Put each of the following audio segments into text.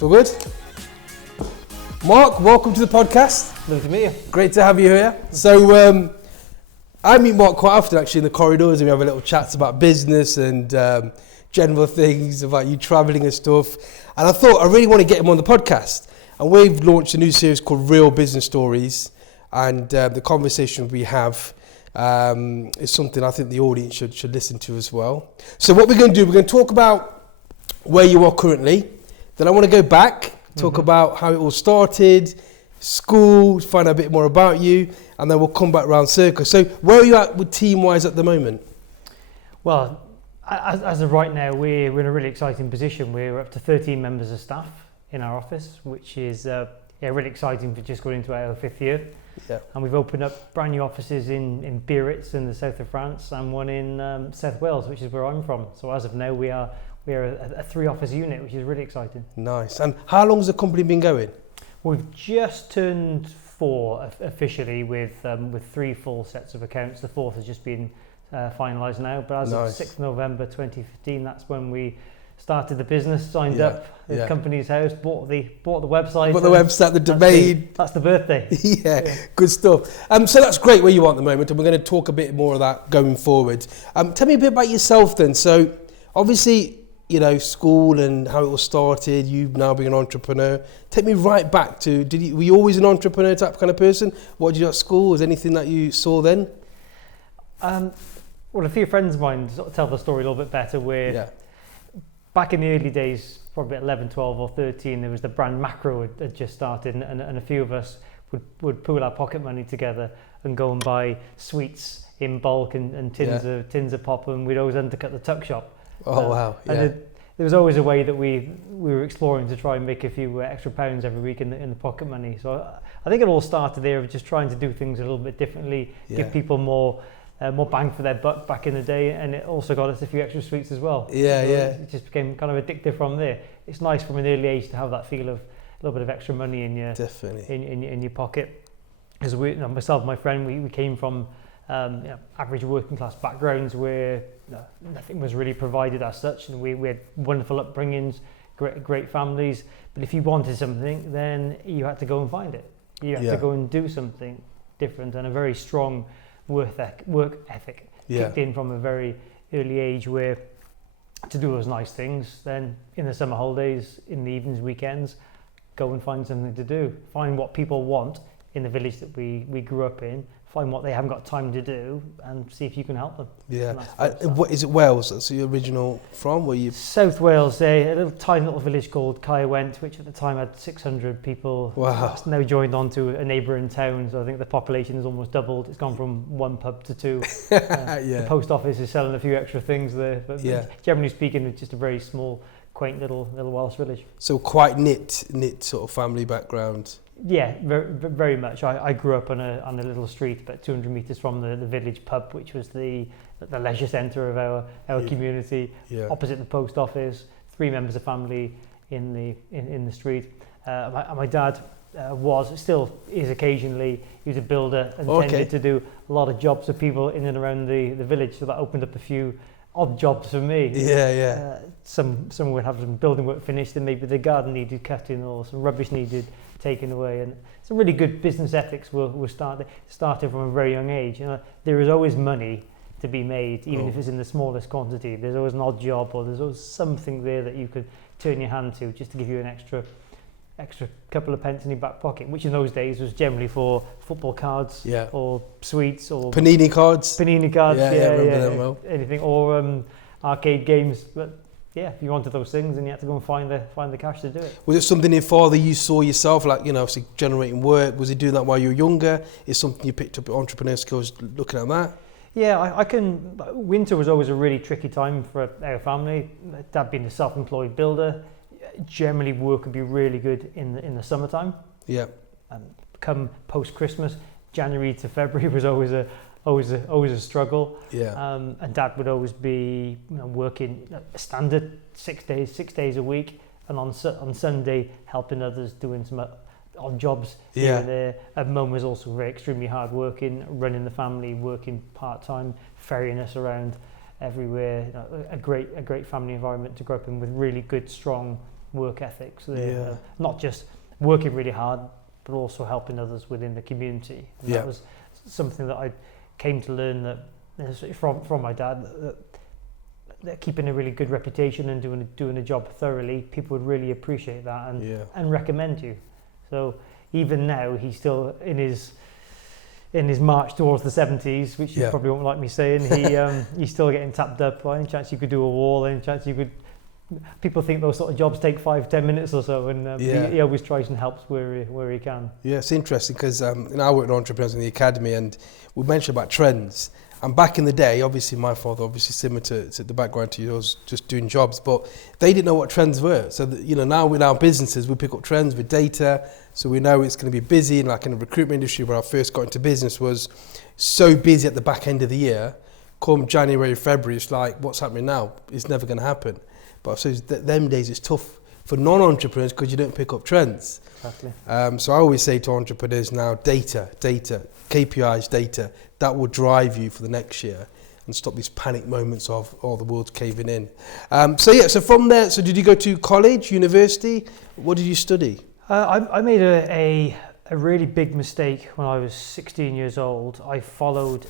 All good? Mark, welcome to the podcast. Lovely to meet you. Great to have you here. So, I meet Mark quite often actually in the corridors, and we have a little chats about business and general things, about you travelling and stuff. And I thought I really want to get him on the podcast. And we've launched a new series called Real Business Stories. And the conversation we have is something I think the audience should listen to as well. So what we're going to do, we're going to talk about where you are currently. Then I want to go back, talk about how it all started, school, find out a bit more about you, and then we'll come back round circle. So where are you at with team-wise at the moment? Well, as of right now, we're in a really exciting position. We're up to 13 members of staff in our office, which is really exciting for just going into our 5th year. Yeah. And we've opened up brand new offices in Biarritz in the south of France and one in South Wales, which is where I'm from. So as of now, we are a 3-office unit, which is really exciting. Nice. And how long has the company been going? We've just turned 4 officially with 3 full sets of accounts. The 4th has just been finalised now, but as of 6th November 2015, that's when we started the business, signed up the company's house, bought the website. Bought the website, the domain. That's the birthday. Yeah, good stuff. So that's great where you are at the moment, and we're going to talk a bit more of that going forward. Tell me a bit about yourself then. So obviously, you know, school and how it all started, you've now been an entrepreneur. Take me right back to, were you always an entrepreneur type kind of person? What did you do at school? Was there anything that you saw then? Well, a few friends of mine sort of tell the story a little bit better where back in the early days, probably 11, 12 or 13, there was the brand Macro had just started, and a few of us would pool our pocket money together and go and buy sweets in bulk and tins of pop, and we'd always undercut the tuck shop. Oh, wow. Yeah. And there was always a way that we were exploring to try and make a few extra pounds every week in the pocket money. So I think it all started there of just trying to do things a little bit differently, give people more bang for their buck back in the day, and it also got us a few extra sweets as well. It just became kind of addictive from there. It's nice from an early age to have that feel of a little bit of extra money in your in your pocket. Because myself and my friend, we came from average working class backgrounds where nothing was really provided as such, and we had wonderful upbringings, great families. But if you wanted something, then you had to go and find it. You had to go and do something different, and a very strong work ethic kicked in from a very early age, where to do those nice things, then in the summer holidays, in the evenings, weekends, go and find something to do. Find what people want in the village that we grew up in, find what they haven't got time to do, and see if you can help them. Yeah. What is it, Wales? That's your original from? Were you? South Wales, a tiny little village called Caerwent, which at the time had 600 people. Wow. It's now joined on to a neighbouring town, so I think the population has almost doubled. It's gone from 1 pub to 2. The post office is selling a few extra things there, but generally speaking, it's just a very small, quaint little Welsh village. So quite knit sort of family background. Yeah, very much. I grew up on a little street about 200 metres from the village pub, which was the leisure centre of our community. Opposite the post office, 3 members of family in the street. My dad still is occasionally. He was a builder and tended to do a lot of jobs for people in and around the village. So that opened up a few odd jobs for me. Some would have some building work finished, and maybe the garden needed cutting or some rubbish needed taken away, and some really good business ethics were started from a very young age. There is always money to be made, even if it's in the smallest quantity. There's always an odd job, or there's always something there that you could turn your hand to just to give you an extra couple of pence in your back pocket, which in those days was generally for football cards or sweets or panini cards. I remember them well. Anything, or arcade games. But if you wanted those things, then you had to go and find the cash to do it. Was it something in father you saw yourself, like, obviously generating work? Was he doing that while you were younger? Is something you picked up entrepreneur skills looking at that? Yeah, I can. Winter was always a really tricky time for our family. Dad being a self-employed builder, generally work would be really good in the summertime. Yeah. And come post Christmas, January to February was always a struggle. Yeah. And Dad would always be working a standard 6 days a week, and on Sunday helping others, doing some odd jobs here and there. Mum was also very extremely hard working, running the family, working part time, ferrying us around everywhere. A great family environment to grow up in, with really good, strong work ethics. They're not just working really hard, but also helping others within the community. And that was something that I came to learn that from my dad, that keeping a really good reputation and doing a job thoroughly, people would really appreciate that and recommend you. So even now, he's still in his march towards the 70s, which you probably won't like me saying. He's still getting tapped up. Any chance you could do a wall? Any chance you could? People think those sort of jobs take 5-10 minutes or so, and he always tries and helps where he can. Yeah, it's interesting because I work with entrepreneurs in the academy, and we mentioned about trends. And back in the day, obviously my father, similar to the background to yours, just doing jobs, but they didn't know what trends were. So now with our businesses, we pick up trends with data, so we know it's going to be busy. And like in the recruitment industry, where I first got into business, was so busy at the back end of the year. Come January, February, it's like, what's happening now? It's never going to happen. But I suppose them days it's tough for non-entrepreneurs because you don't pick up trends. Exactly. So I always say to entrepreneurs now, data, KPIs, data, that will drive you for the next year and stop these panic moments of, the world's caving in. So from there, so did you go to college, university? What did you study? I made a really big mistake when I was 16 years old. I followed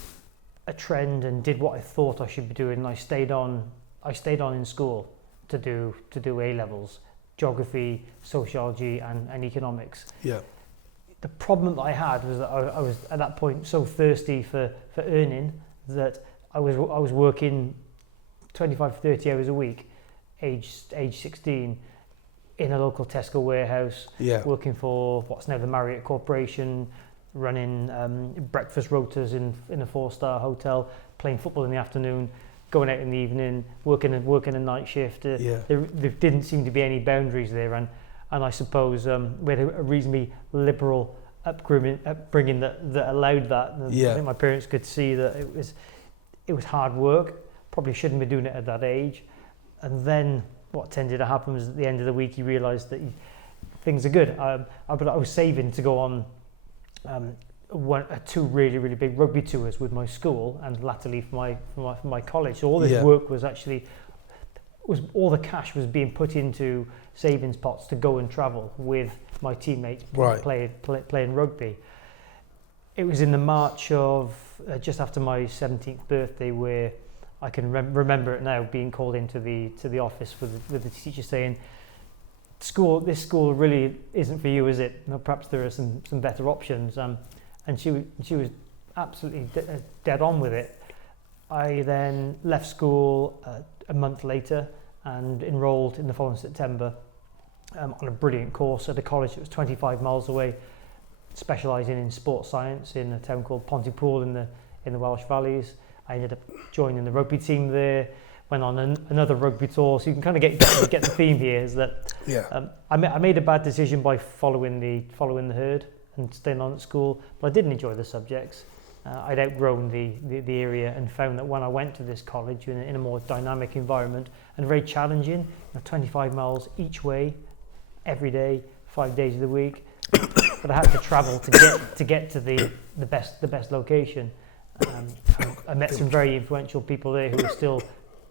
a trend and did what I thought I should be doing, and I stayed on in school to do A-levels, geography, sociology and economics. Yeah. The problem that I had was that I was at that point so thirsty for earning that I was working 25 to 30 hours a week, age 16, in a local Tesco warehouse, working for what's now the Marriott Corporation, running breakfast rotas in a 4-star hotel, playing football in the afternoon, going out in the evening, working a night shift. There didn't seem to be any boundaries there, and I suppose we had a reasonably liberal upbringing that allowed that. And I think my parents could see that it was hard work. Probably shouldn't be doing it at that age. And then what tended to happen was at the end of the week you realised that things are good. I was saving to go on 2 really, really big rugby tours with my school, and latterly for my college. So all this work was all the cash was being put into savings pots to go and travel with my teammates playing rugby. It was in the March of just after my 17th birthday where I can remember it now, being called into the office with the teacher saying, this school really isn't for you, is it? No, perhaps there are some better options. And she was absolutely dead on with it. I then left school a month later and enrolled in the following September on a brilliant course at a college that was 25 miles away, specialising in sports science in a town called Pontypool in the Welsh Valleys. I ended up joining the rugby team there, went on another rugby tour. So you can kind of get the theme here is that I made a bad decision by following the herd and staying on at school, but I didn't enjoy the subjects. I'd outgrown the area and found that when I went to this college in a more dynamic environment and very challenging, 25 miles each way, every day, 5 days of the week, but I had to travel to get to the best location. I met some very influential people there who are still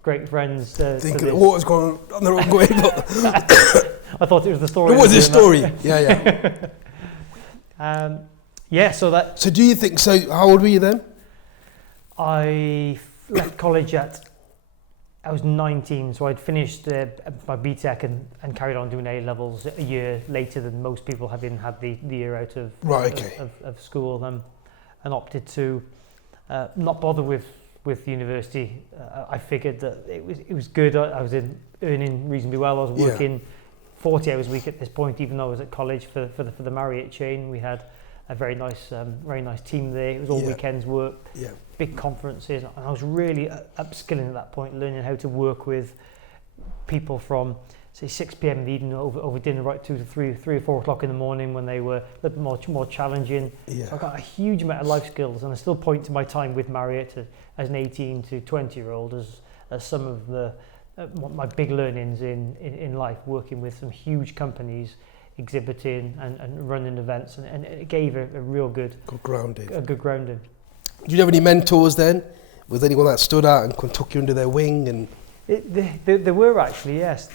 great friends. Thinking what was going on the wrong way, but I thought it was the story. It was a story. So do you think so? How old were you then? I left college I was 19, so I'd finished my BTEC and carried on doing A-levels a year later than most people, having had the year out of school, and opted to not bother with university. I figured that it was good. I was earning reasonably well. I was working 40 hours a week at this point, even though I was at college for the Marriott chain. We had a very nice team there. It was all weekends work, big conferences, and I was really upskilling at that point, learning how to work with people from say 6 p.m. in the evening over dinner right to 3 or 4 o'clock in the morning when they were a little bit more challenging. So I got a huge amount of life skills, and I still point to my time with Marriott as an 18 to 20-year-old as some of the my big learnings in life, working with some huge companies, exhibiting and running events, and it gave a real good grounding. Did you have any mentors then? Was anyone that stood out and took you under their wing? And there were actually, yes.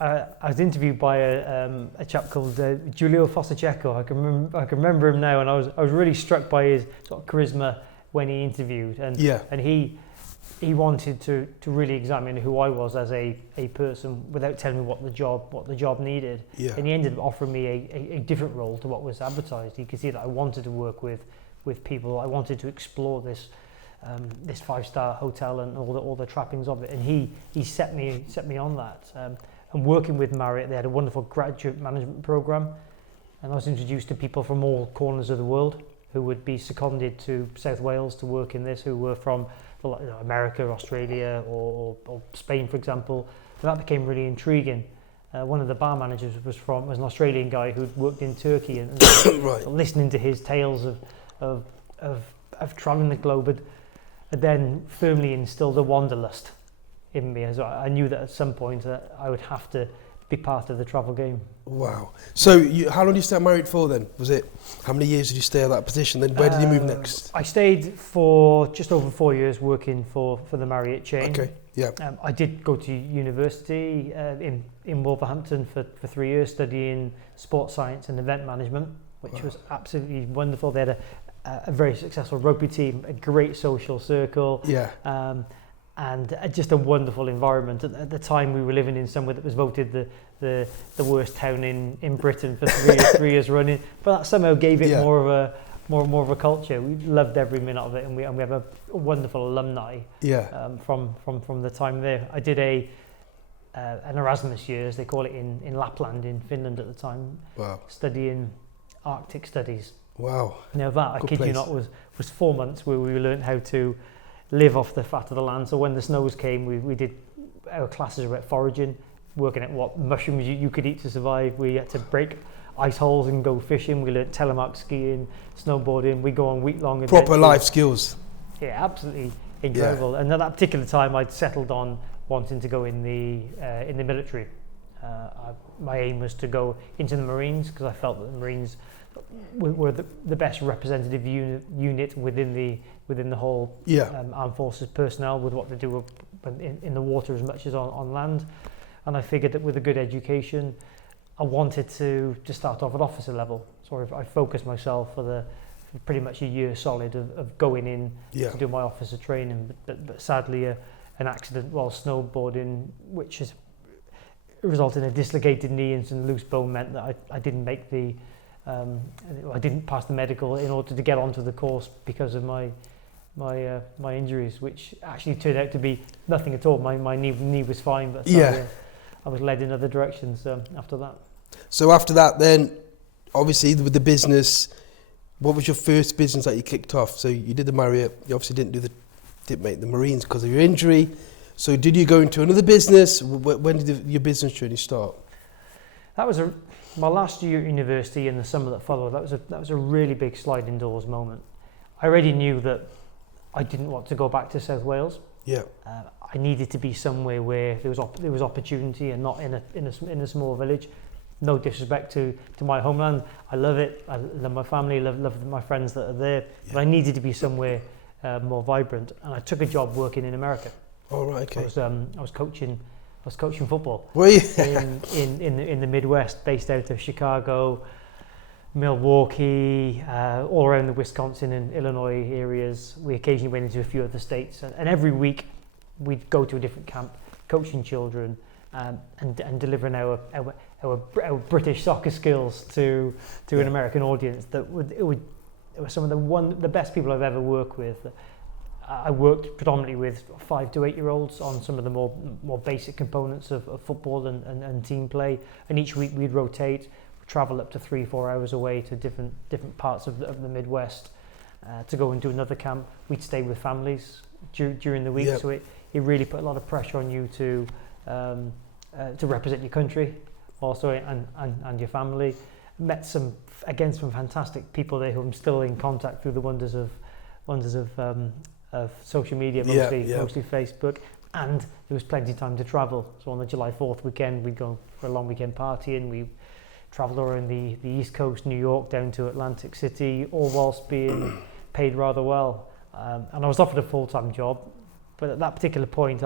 I was interviewed by a chap called Giulio Fossacecco. I can remember him now, and I was really struck by his sort of charisma when he interviewed, and he wanted to really examine who I was as a person without telling me what the job needed. Yeah. And he ended up offering me a different role to what was advertised. He could see that I wanted to work with people. I wanted to explore this 5-star hotel and all the trappings of it. And he set me on that. And working with Marriott, they had a wonderful graduate management program, and I was introduced to people from all corners of the world who would be seconded to South Wales to work in this, who were from America, Australia, or Spain, for example. So that became really intriguing. One of the bar managers was an Australian guy who'd worked in Turkey, and right. listening to his tales of traveling the globe had then firmly instilled a wanderlust in me. As I knew that at some point I would have to be part of the travel game. Wow. So how long did you stay married for then? How many years did you stay at that position? Then where did you move next? I stayed for just over 4 years working for the Marriott chain. Okay, yeah. I did go to university in Wolverhampton for 3 years studying sports science and event management, which was absolutely wonderful. They had a very successful rugby team, a great social circle. Yeah. And just a wonderful environment. At the time, we were living in somewhere that was voted the worst town in Britain for 3 years running. But that somehow gave it more of a culture. We loved every minute of it, and we have a wonderful alumni. From the time there. I did an Erasmus year, as they call it, in Lapland in Finland at the time. Wow. Studying Arctic studies. Wow. Now that, I kid you not, was 4 months where we learned how to live off the fat of the land. So when the snows came, we did our classes about foraging, working at what mushrooms you could eat to survive. We had to break ice holes and go fishing. We learned telemark skiing, snowboarding. We go on week-long adventures. Proper life skills. Yeah, absolutely incredible. And at that particular time, I'd settled on wanting to go in the military. My aim was to go into the Marines, because I felt that the Marines were the best representative unit within the whole armed forces personnel, with what they do in the water as much as on land. And I figured that with a good education, I wanted to start off at officer level. So I focused myself for pretty much a year solid of going in to do my officer training. But sadly, an accident while snowboarding, which has resulted in a dislocated knee and some loose bone, meant that I didn't make I didn't pass the medical in order to get onto the course because of my injuries, which actually turned out to be nothing at all. My knee was fine, but I was led in other directions after that. So after that, then obviously with the business, what was your first business that you kicked off? So you did the Marriott. You obviously didn't make the Marines because of your injury. So did you go into another business? When did your business journey start? That was my last year at university in the summer that followed. That was a really big sliding doors moment. I already knew that I didn't want to go back to South Wales. Yeah. I needed to be somewhere where there was opportunity, and not in a small village. No disrespect to my homeland. I love it. I love my family. Love my friends that are there. Yeah. But I needed to be somewhere more vibrant, and I took a job working in America. Oh, right, okay. I was coaching football. Were you? in the Midwest, based out of Chicago, Milwaukee, all around the Wisconsin and Illinois areas. We occasionally went into a few other states, and every week we'd go to a different camp, coaching children, and delivering our British soccer skills to an American audience. It was some of the best people I've ever worked with. I worked predominantly with 5 to 8 year olds on some of the more basic components of football and team play. And each week we'd rotate, travel up to 3-4 hours away to different parts of the Midwest to go and do another camp. We'd stay with families during the week, so it really put a lot of pressure on you to represent your country also and your family. Met some fantastic people there who I'm still in contact through the wonders of social media, mostly Facebook, and there was plenty of time to travel. So on the July 4th weekend, we'd go for a long weekend party, and we travelled around the East Coast, New York, down to Atlantic City, all whilst being paid rather well. And I was offered a full-time job, but at that particular point,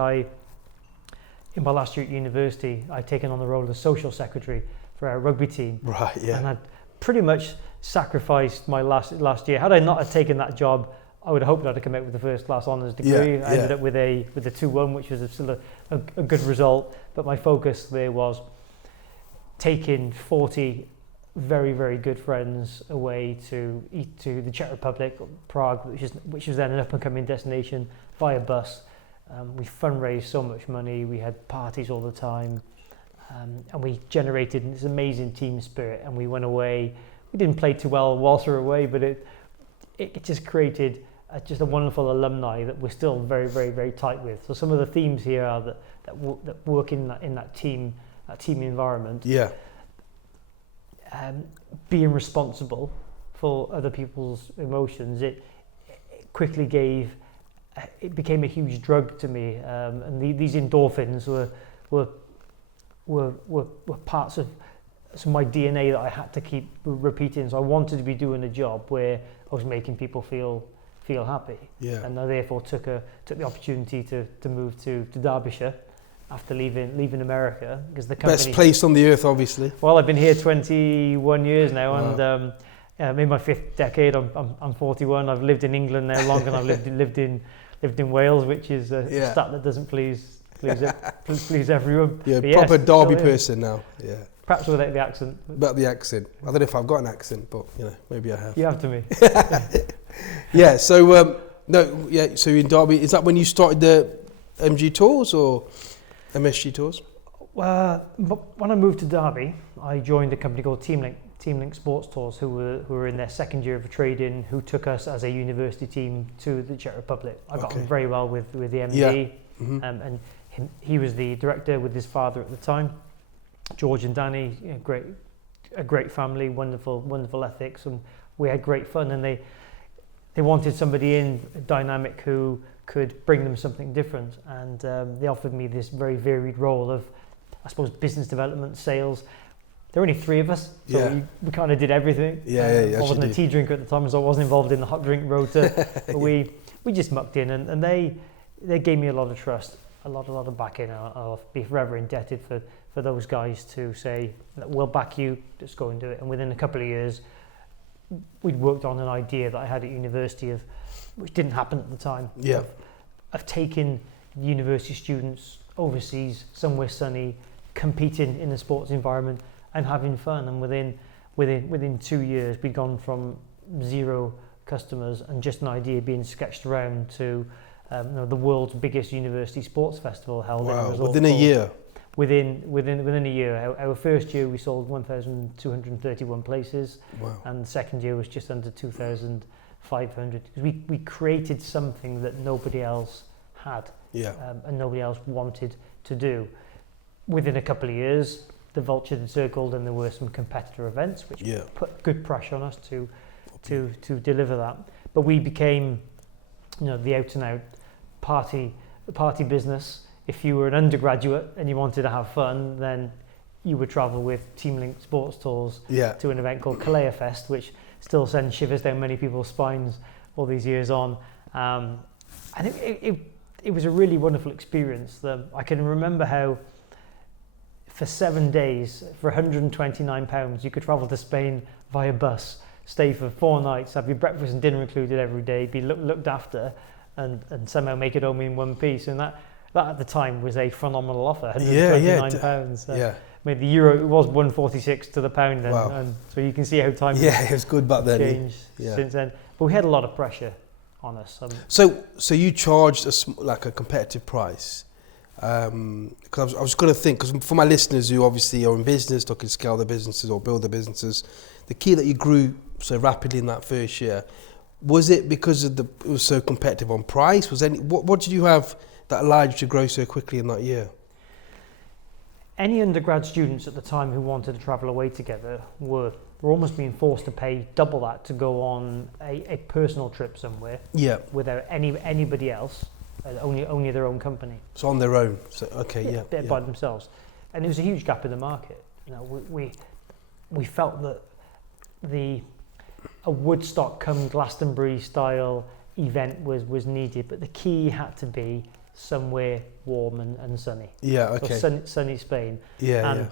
in my last year at university, I'd taken on the role of social secretary for our rugby team. Right, yeah. And I'd pretty much sacrificed my last year. Had I not have taken that job, I would have hoped I'd have come out with a first class honours degree. I ended up with a 2-1, which was still a good result. But my focus there was taking 40 very, very good friends away to the Czech Republic, Prague, which was then an up and coming destination, via bus. We fundraised so much money. We had parties all the time, and we generated this amazing team spirit. And we went away. We didn't play too well whilst we were away, but it just created just a wonderful alumni that we're still very, very, very tight with. So some of the themes here are that work in that team environment. Yeah. Being responsible for other people's emotions, it quickly it became a huge drug to me, and these endorphins were parts of my DNA that I had to keep repeating. So I wanted to be doing a job where I was making people feel happy, and I therefore took the opportunity to move to Derbyshire after leaving America, because the company, best place on the earth, obviously. Well, I've been here 21 years now, and I'm in my 5th decade. I'm 41. I've lived in England now longer than I've lived in Wales, which is a stat that doesn't please everyone. Yeah, but proper yes, Derby person now. Yeah. Perhaps without the accent. About the accent. I don't know if I've got an accent, but maybe I have. You have to me. Yeah. So So in Derby, is that when you started the MG Tours or MSG Tours? Well, when I moved to Derby, I joined a company called Teamlink Sports Tours, who were in their 2nd year of trading, who took us as a university team to the Czech Republic. I got on very well with the MD, and he was the director with his father at the time, George and Danny. A great family, wonderful ethics, and we had great fun. And they wanted somebody dynamic who could bring them something different, and they offered me this very varied role of, I suppose, business development, sales. There were only 3 of us, so we kind of did everything. I wasn't a tea drinker at the time, so I wasn't involved in the hot drink rota. But we just mucked in, and they gave me a lot of trust, a lot of backing. I'll be forever indebted for those guys to say, we'll back you, just go and do it. And within a couple of years, we'd worked on an idea that I had at university, which didn't happen at the time, of taking university students overseas, somewhere sunny, competing in a sports environment and having fun. And within 2 years, we'd gone from 0 customers and just an idea being sketched around to the world's biggest university sports festival held in a resort. Within a year? Within a year. Our first year we sold 1,231 places, and the second year was just under 2,500. Because we created something that nobody else had, and nobody else wanted to do. Within a couple of years, the vulture had circled, and there were some competitor events which put good pressure on us to deliver that. But we became, the out and out party business. If you were an undergraduate and you wanted to have fun, then you would travel with Teamlink Sports Tours to an event called Kalea Fest, which still sends shivers down many people's spines all these years on. And it was a really wonderful experience. I can remember how for 7 days, for £129, you could travel to Spain via bus, stay for 4 nights, have your breakfast and dinner included every day, be looked after, and somehow make it home in one piece. And that at the time was a phenomenal offer, £129. I mean, the euro, it was 146 to the pound then, and so you can see how time it was good back then. Changed since then. But we had a lot of pressure on us. So you charged a competitive price, because I was going to think, because for my listeners who obviously are in business, looking to scale their businesses or build their businesses, the key that you grew so rapidly in that first year, was it because it was so competitive on price? What did you have that allowed you to grow so quickly in that year? Any undergrad students at the time who wanted to travel away together were almost being forced to pay double that to go on a personal trip somewhere without anybody else, only their own company. So on their own, by themselves. And there was a huge gap in the market. We felt that a Woodstock come Glastonbury style event was needed, but the key had to be somewhere warm and sunny. Yeah, okay. So sunny Spain. Yeah,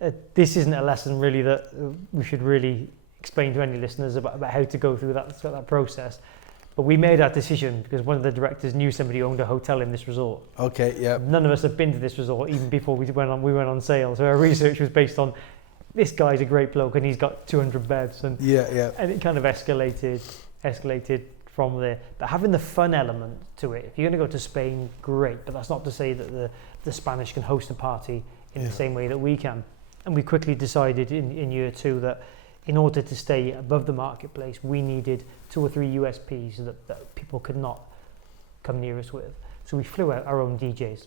and this isn't a lesson really that we should really explain to any listeners about how to go through that process. But we made that decision because one of the directors knew somebody who owned a hotel in this resort. Okay, yeah. None of us have been to this resort even before we went on sale. So our research was based on, this guy's a great bloke and he's got 200 beds. And and it kind of escalated from there. But having the fun element to it, if you're going to go to Spain, great. But that's not to say that the Spanish can host a party in the same way that we can. And we quickly decided in year 2 that in order to stay above the marketplace, we needed 2 or 3 USPs that people could not come near us with. So we flew out our own DJs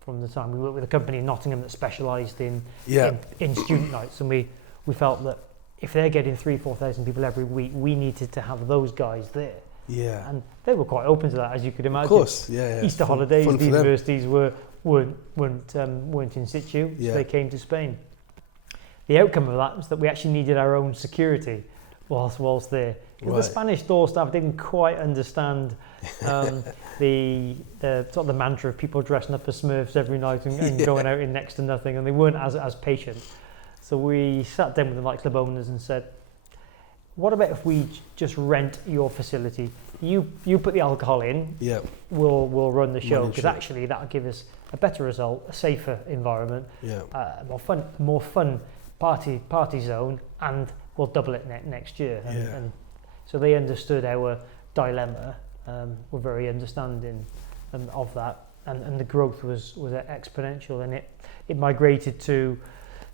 from the time. We worked with a company in Nottingham that specialised in student nights, and we felt that if they're getting 3,000-4,000 people every week, we needed to have those guys there. Yeah. And they were quite open to that, as you could imagine. Of course, yeah. Easter holidays, the universities weren't in situ, so they came to Spain. The outcome of that was that we actually needed our own security whilst there. Because the Spanish store staff didn't quite understand the sort of the mantra of people dressing up as Smurfs every night and going out in next to nothing, and they weren't as patient. So we sat down with the nightclub owners and said, what about if we just rent your facility? You put the alcohol in, we'll run the show, because actually that'll give us a better result, a safer environment, more fun party zone, and we'll double it next year. And so they understood our dilemma, were very understanding of that, and the growth was exponential, and it migrated to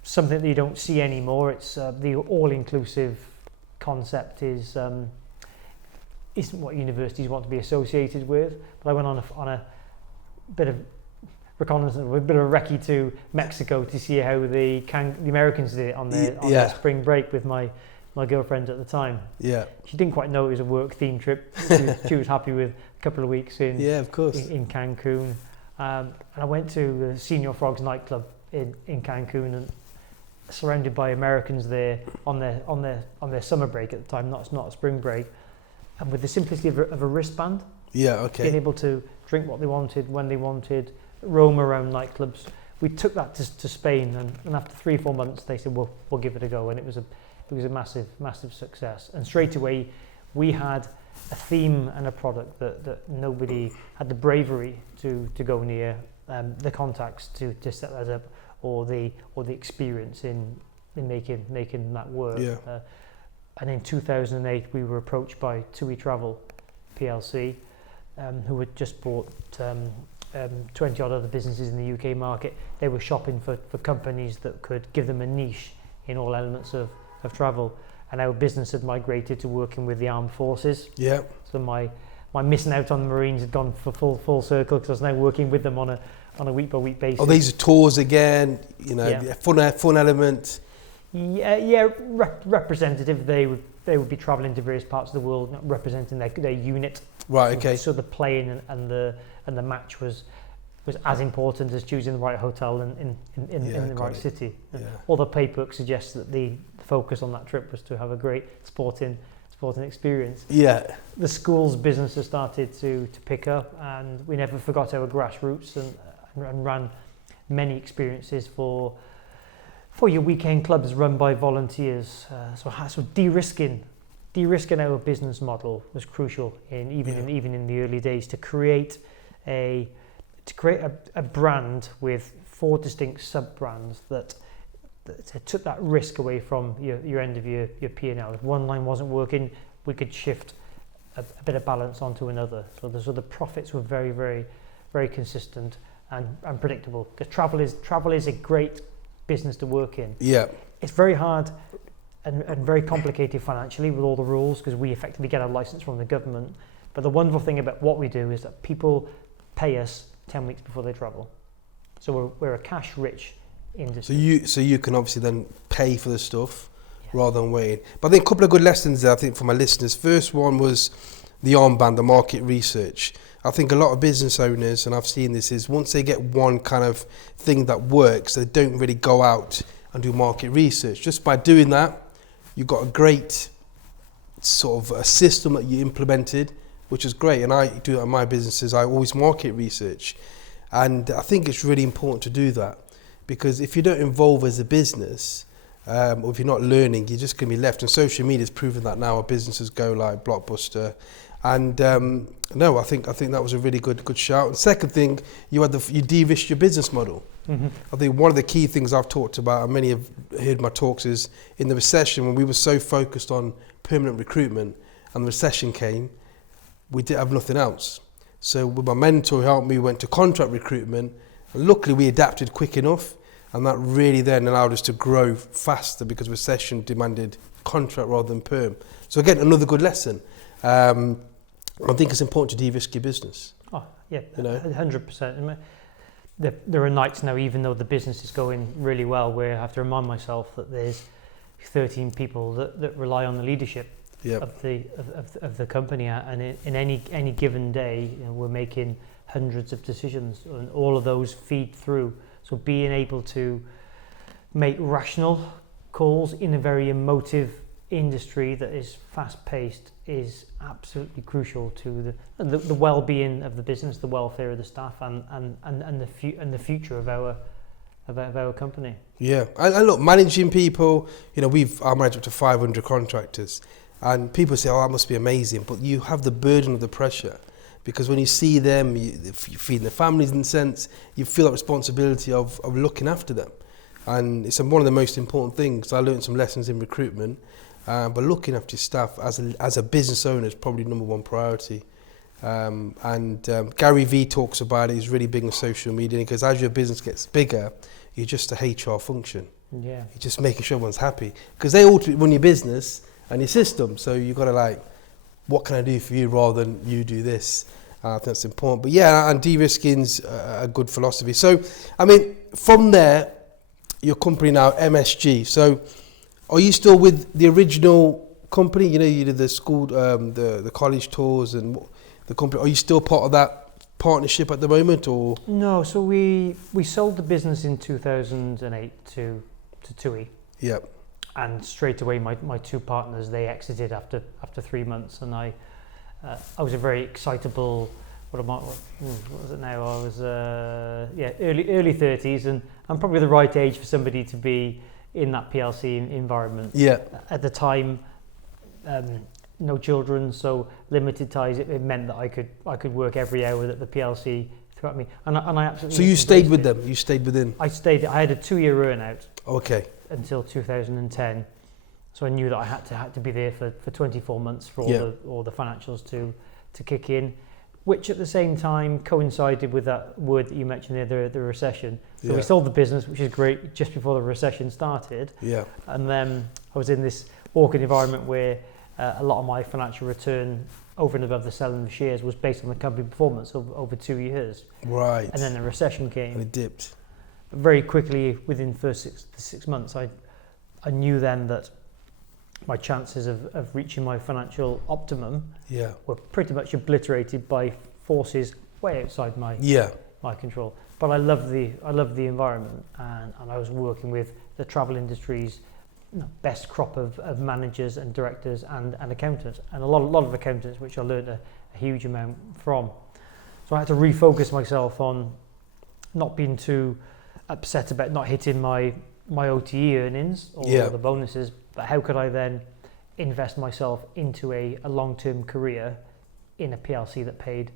something that you don't see anymore. It's the all-inclusive concept isn't what universities want to be associated with. But I went on a bit of reconnaissance, a bit of a recce to Mexico to see how the Americans did it on their spring break with my girlfriend at the time. Yeah, she didn't quite know it was a work themed trip. She was happy with a couple of weeks in in Cancun. And I went to the Senior Frogs nightclub in Cancun, and surrounded by Americans there on their summer break at the time, not a spring break, and with the simplicity of a wristband. Being able to drink what they wanted when they wanted, roam around nightclubs. We took that to Spain, and after 3-4 months they said we'll give it a go, and it was a massive success. And straight away we had a theme and a product that nobody had the bravery to go near, the contacts to set that up, or the experience in making that work. And in 2008 we were approached by TUI Travel PLC, who had just bought 20 odd other businesses in the UK market. They were shopping for companies that could give them a niche in all elements of travel, and our business had migrated to working with the armed forces. So my missing out on the Marines had gone for full circle, because I was now working with them on a week by week basis. Oh, these are tours again, fun element. Representative. They would be travelling to various parts of the world, representing their unit. Right. Okay. So the playing and the match was as important as choosing the right hotel in the right city. All the paperwork suggests that the focus on that trip was to have a great sporting experience. The school's businesses started to pick up, and we never forgot our grassroots and ran many experiences for your weekend clubs run by volunteers. So de-risking our business model was crucial even in the early days, to create a brand with 4 distinct sub-brands that took that risk away from your end of your P&L. If one line wasn't working, we could shift a bit of balance onto another. So the profits were very, very, very consistent and predictable, because travel is a great business to work in. It's very hard and very complicated financially with all the rules, because we effectively get a license from the government. But the wonderful thing about what we do is that people pay us 10 weeks before they travel. So we're a cash-rich industry. So you can obviously then pay for the stuff rather than waiting. But I think a couple of good lessons there, I think, for my listeners. First one was the armband, the market research. I think a lot of business owners, and I've seen this, is once they get one kind of thing that works, they don't really go out and do market research. Just by doing that, you've got a great sort of a system that you implemented, which is great. And I do it in my businesses. I always market research. And I think it's really important to do that, because if you don't involve as a business, or if you're not learning, you're just going to be left. And social media has proven that now. Our businesses go like blockbuster. And no, I think that was a really good shout. And second thing, you de-risked your business model. Mm-hmm. I think one of the key things I've talked about, and many have heard my talks, is in the recession, when we were so focused on permanent recruitment and the recession came, we did have nothing else. So with my mentor who helped me, went to contract recruitment. And luckily we adapted quick enough, and that really then allowed us to grow faster, because recession demanded contract rather than perm. So again, another good lesson. I think it's important to de-risk your business. Oh, yeah, 100%. There are nights now, even though the business is going really well, where I have to remind myself that there's 13 people that rely on the leadership of the company, and in any given day, we're making hundreds of decisions, and all of those feed through. So being able to make rational calls in a very emotive industry that is fast-paced is absolutely crucial to the well-being of the business, the welfare of the staff, and the future of our company. Yeah, and look, managing people, I manage up to 500 contractors, and people say, "Oh, that must be amazing," but you have the burden of the pressure, because when you see them, you feed their families in a sense, you feel that responsibility of looking after them, and it's one of the most important things. I learned some lessons in recruitment. But looking after your staff as a business owner is probably number one priority. Gary Vee talks about it. He's really big on social media, because as your business gets bigger, you're just a HR function. Yeah. You're just making sure everyone's happy, because they all run your business and your system. So you've got to what can I do for you rather than you do this? I think that's important. But yeah, and de-risking's a good philosophy. So, I mean, from there, your company now, MSG. So, are you still with the original company? You did the school, the college tours and the company. Are you still part of that partnership at the moment, or? No, so we sold the business in 2008 to TUI. Yep. And straight away, my two partners, they exited after 3 months, and I was a very excitable. What was it now? I was early 30s, and I'm probably the right age for somebody to be in that PLC environment. Yeah. At the time, no children, so limited ties. It meant that I could work every hour that the PLC threw at me, and I absolutely. So you stayed with them. You stayed within. I stayed. I had a 2-year earn out. Okay. Until 2010, so I knew that I had to be there for 24 months for all the financials to kick in, which at the same time coincided with that word that you mentioned there, the recession. So we sold the business, which is great, just before the recession started. Yeah. And then I was in this awkward environment where a lot of my financial return over and above the selling of shares was based on the company performance over 2 years. Right. And then the recession came. And it dipped. Very quickly, within the first six months, I knew then that my chances of reaching my financial optimum were pretty much obliterated by forces way outside my control. But I loved the environment, and I was working with the travel industry's best crop of managers and directors and accountants, and a lot of accountants, which I learned a huge amount from. So I had to refocus myself on not being too upset about not hitting my OTE earnings or the bonuses, but how could I then invest myself into a long-term career in a PLC that paid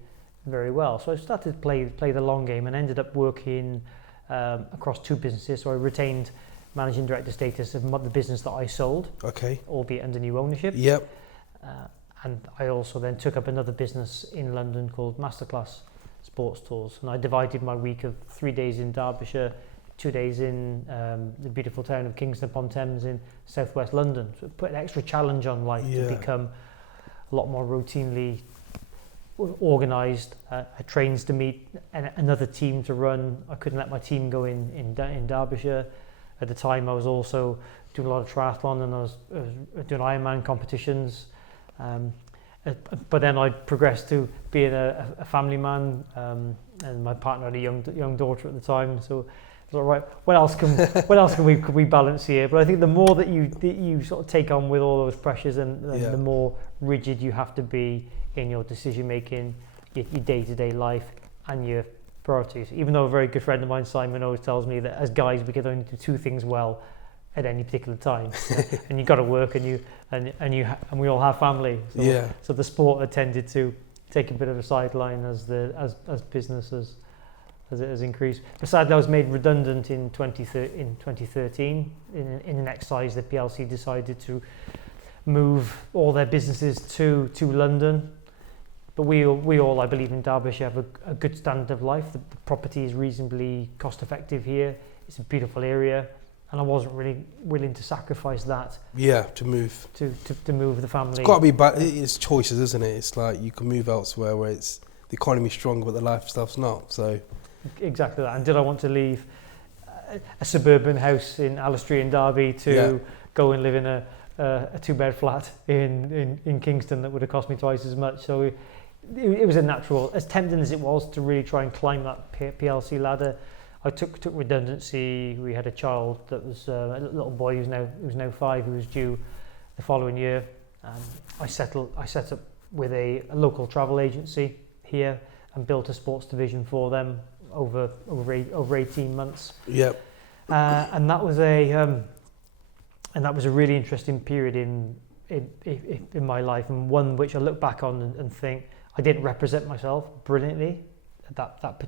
very well. So I started to play the long game, and ended up working across two businesses. So I retained managing director status of the business that I sold, albeit under new ownership. Yep. And I also then took up another business in London called Masterclass Sports Tours, and I divided my week of 3 days in Derbyshire, 2 days in the beautiful town of Kingston upon Thames in southwest London. So it put an extra challenge on life to become a lot more routinely organised. Trains to meet, another team to run. I couldn't let my team go in Derbyshire. At the time, I was also doing a lot of triathlon, and I was doing Ironman competitions. But then I progressed to being a family man, and my partner had a young daughter at the time. So So right, what else can we balance here? But I think the more that you sort of take on with all those pressures, and the more rigid you have to be in your decision making, your day-to-day life, and your priorities. Even though a very good friend of mine, Simon, always tells me that as guys we can only do two things well at any particular time, and you got to work, and we all have family. So the sport had tended to take a bit of a sideline as business as it has increased. Besides, I was made redundant in 2013 in an exercise. The PLC decided to move all their businesses to London. But we all, I believe, in Derbyshire have a good standard of life. The property is reasonably cost effective here. It's a beautiful area, and I wasn't really willing to sacrifice that. Yeah, to move. To move the family. It's got to be, but it's choices, isn't it? It's like you can move elsewhere where it's the economy's stronger, but the lifestyle's not. So. Exactly that. And did I want to leave a suburban house in Allestree in Derby to go and live in a two-bed flat in Kingston that would have cost me twice as much? So it was a natural, as tempting as it was to really try and climb that PLC ladder. I took redundancy. We had a child that was a little boy who's now 5, who was due the following year. I set up with a local travel agency here and built a sports division for them over 18 months. Yep. And that was a really interesting period in my life, and one which I look back on and think I didn't represent myself brilliantly at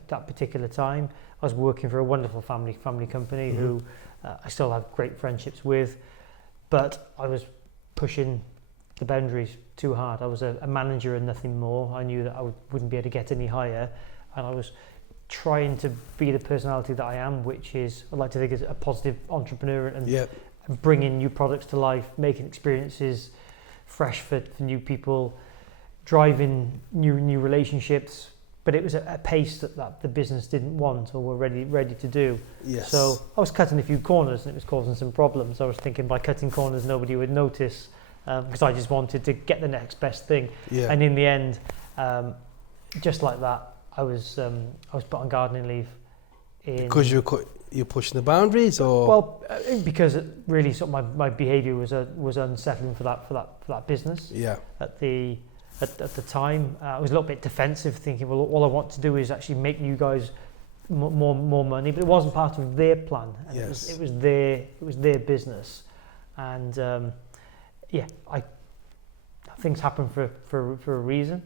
that particular time. I was working for a wonderful family company who I still have great friendships with, but I was pushing the boundaries too hard. I was a manager and nothing more. I knew that I wouldn't be able to get any higher, and I was trying to be the personality that I am, which is, I like to think, is a positive entrepreneur and bringing new products to life, making experiences fresh for new people, driving new relationships. But it was a pace that the business didn't want or were ready to do. Yes. So I was cutting a few corners, and it was causing some problems. I was thinking by cutting corners nobody would notice, because I just wanted to get the next best thing. Yeah. And in the end, just like that, I was put on gardening leave. Because you're pushing the boundaries, or because it really sort of my behaviour was unsettling for that business. Yeah. At the time, I was a little bit defensive, thinking, well, all I want to do is actually make you guys more money, but it wasn't part of their plan. And yes. It was their business, and things happen for a reason.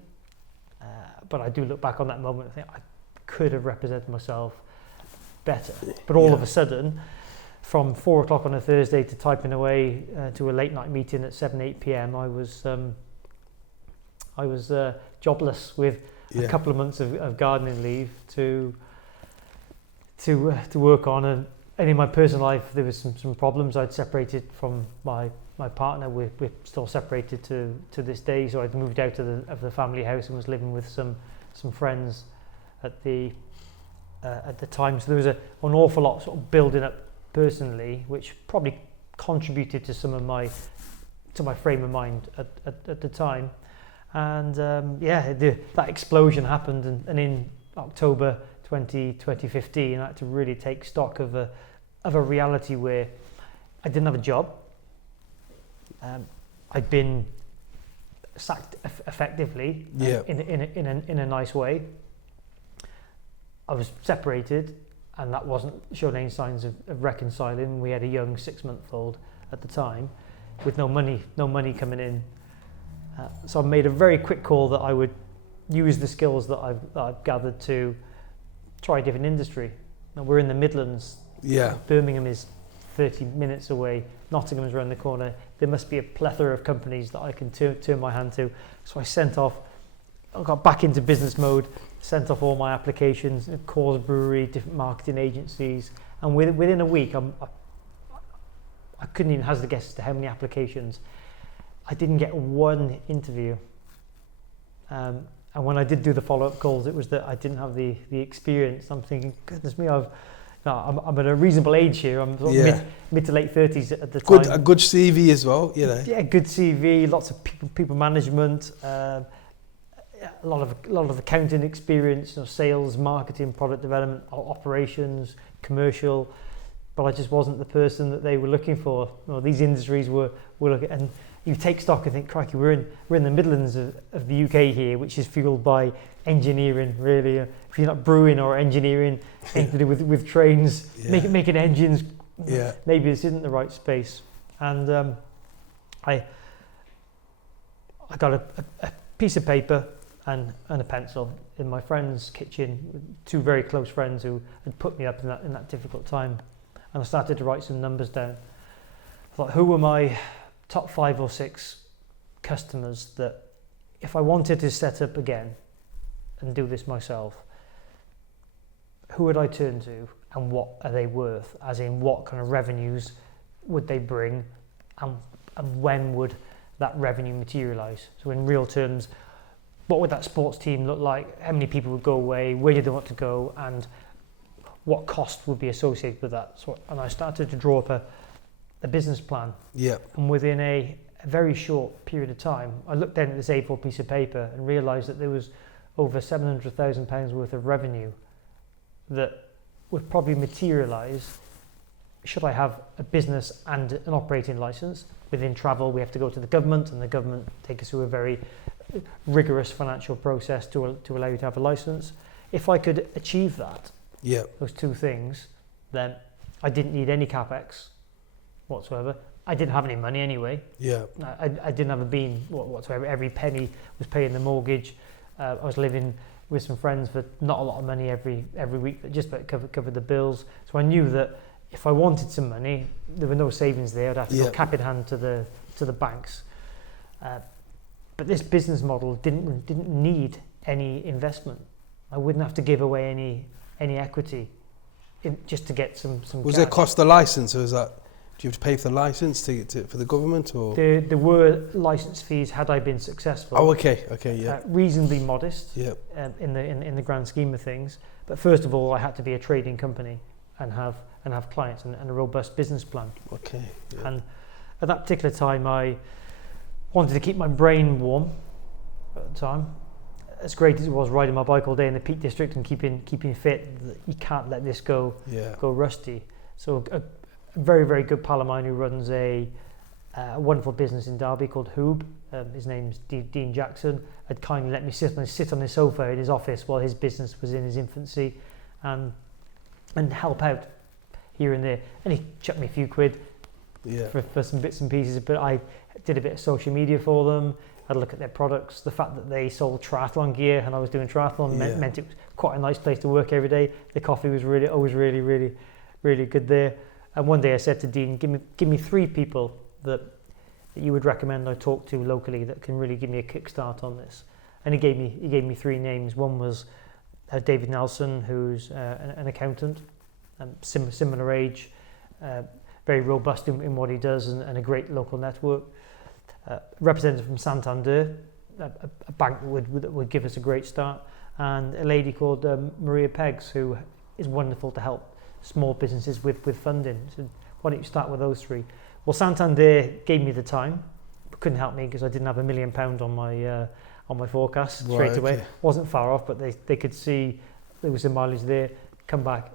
But I do look back on that moment and think I could have represented myself better. But all of a sudden, from 4 o'clock on a Thursday to typing away to a late night meeting at 7-8 p.m, I was jobless with a couple of months of gardening leave to work on, and in my personal life there was some problems. I'd separated from my partner. We're still separated to this day. So I'd moved out of the family house and was living with some friends at the time. So there was an awful lot sort of building up personally, which probably contributed to my frame of mind at the time. And that explosion happened, and in October 2015, I had to really take stock of a reality where I didn't have a job. I'd been sacked effectively in a nice way. I was separated, and that wasn't showing any signs of reconciling. We had a young 6-month-old at the time, with no money coming in. So I made a very quick call that I would use the skills that I've gathered to try a different industry. Now, we're in the Midlands. Yeah. Birmingham is 30 minutes away. Nottingham's around the corner. There must be a plethora of companies that I can turn my hand to. So I got back into business mode, sent off all my applications, Coors Brewery, different marketing agencies, and within a week, I couldn't even hazard a guess as to how many applications. I didn't get one interview. And when I did do the follow-up calls, it was that I didn't have the experience. I'm thinking, goodness me, I'm at a reasonable age here. I'm sort of mid to late 30s at the time. A good CV as well, you know. Yeah, good CV, lots of people management. a lot of accounting experience, sales, marketing, product development, operations, commercial, but I just wasn't the person that they were looking for. These industries were looking, and you take stock and think, crikey, we're in the Midlands of the UK here, which is fueled by engineering, really. If you're not brewing or engineering, anything to do with trains, making engines, maybe this isn't the right space. And I got a piece of paper and a pencil in my friend's kitchen, two very close friends who had put me up in that difficult time. And I started to write some numbers down. I thought, who were my top 5 or 6 customers that if I wanted to set up again and do this myself, who would I turn to and what are they worth? As in, what kind of revenues would they bring and when would that revenue materialize? So in real terms, what would that sports team look like? How many people would go away? Where did they want to go? And what cost would be associated with that? And I started to draw up a business plan. Yeah. And within a very short period of time, I looked down at this A4 piece of paper and realised that there was over £700,000 worth of revenue that would probably materialise should I have a business and an operating licence. Within travel, we have to go to the government, and the government take us through a very rigorous financial process to allow you to have a licence. If I could achieve that, those two things, then I didn't need any capex whatsoever. I didn't have any money anyway. I didn't have a bean whatsoever. Every penny was paying the mortgage. I was living with some friends for not a lot of money every week, but just about covered the bills. So I knew that if I wanted some money, there were no savings there. I'd have to go cap in hand to the banks. But this business model didn't need any investment. I wouldn't have to give away any equity just to get some Was cash. it cost the license, or is that, do you have to pay for the license for the government, or? There were license fees had I been successful. Oh, okay, reasonably modest. In the grand scheme of things. But first of all, I had to be a trading company and have clients and a robust business plan. Okay. Yeah. And at that particular time, I wanted to keep my brain warm at the time. As great as it was riding my bike all day in the Peak District and keeping fit, you can't let this go rusty. So a very, very good pal of mine who runs a wonderful business in Derby called Hoob, his name's Dean Jackson, had kindly let me sit on his sofa in his office while his business was in his infancy and help out here and there. And he chucked me a few quid for some bits and pieces, but I did a bit of social media for them. I'd look at their products. The fact that they sold triathlon gear and I was doing triathlon meant it was quite a nice place to work every day. The coffee was always really, really, really good there. And one day I said to Dean, give me 3 people that you would recommend I talk to locally that can really give me a kickstart on this. And he gave me 3 names. One was David Nelson, who's an accountant, similar age, very robust in what he does, and a great local network. Representative from Santander, a bank that would give us a great start, and a lady called Maria Peggs, who is wonderful to help small businesses with funding. So why don't you start with those 3? Well, Santander gave me the time, but couldn't help me because I didn't have £1 million on my forecast straight away. Wasn't far off, but they could see there was some mileage there. Come back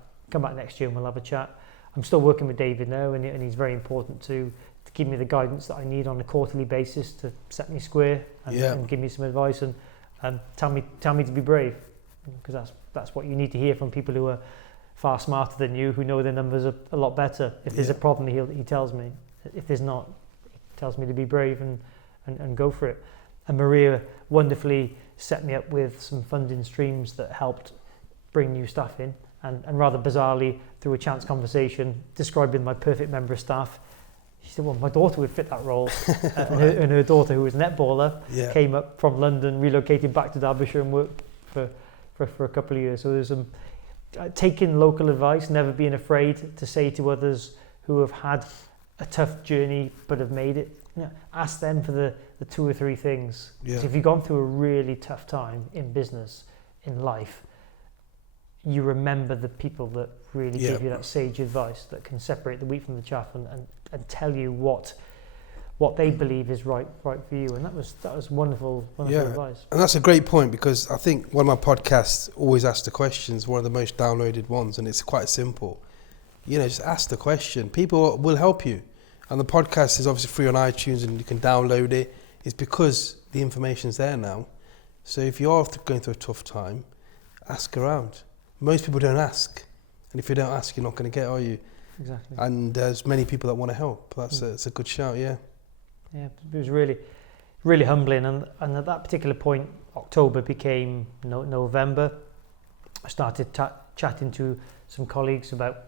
next year and we'll have a chat. I'm still working with David now, and he's very important to give me the guidance that I need on a quarterly basis to set me square and give me some advice and tell me to be brave, because that's what you need to hear from people who are far smarter than you, who know their numbers a lot better. If there's a problem, he tells me. If there's not, he tells me to be brave and go for it. And Maria wonderfully set me up with some funding streams that helped bring new staff in. And rather bizarrely, through a chance conversation, describing my perfect member of staff, she said, well, my daughter would fit that role. and her daughter, who was a netballer, came up from London, relocated back to Derbyshire and worked for a couple of years. So there's some taking local advice, never being afraid to say to others who have had a tough journey but have made it, ask them for the 2 or 3 things. So if you've gone through a really tough time in business, in life, you remember the people that really give you that sage advice that can separate the wheat from the chaff and tell you what what they believe is right for you. And that was wonderful advice. And that's a great point, because I think one of my podcasts, Always Ask the Questions, one of the most downloaded ones, and it's quite simple. Just ask the question. People will help you. And the podcast is obviously free on iTunes and you can download it. It's because the information's there now. So if you are going through a tough time, ask around. Most people don't ask. And if you don't ask, you're not going to get, are you? Exactly. And there's many people that want to help. It's a good shout, yeah. Yeah, it was really, really humbling. And at that particular point, October became November. I started chatting to some colleagues about,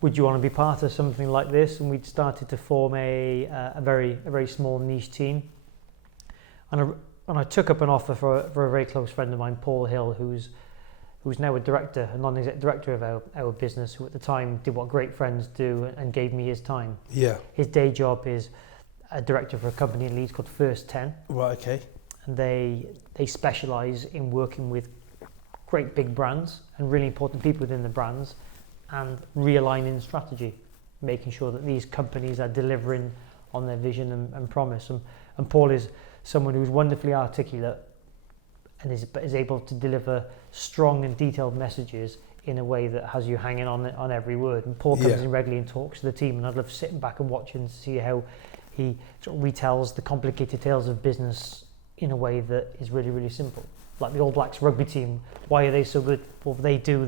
would you want to be part of something like this? And we'd started to form a very small niche team. And I took up an offer for a very close friend of mine, Paul Hill, who's now a non-exec director of our business, who at the time did what great friends do and gave me his time. Yeah. His day job is a director for a company in Leeds called First 10. Right, okay. And they specialise in working with great big brands and really important people within the brands and realigning strategy, making sure that these companies are delivering on their vision and promise. And Paul is someone who's wonderfully articulate and is able to deliver strong and detailed messages in a way that has you hanging on every word. And Paul comes in regularly and talks to the team, and I'd love sitting back and watching to see how he sort of retells the complicated tales of business in a way that is really, really simple. Like the All Blacks rugby team, why are they so good? Well, they do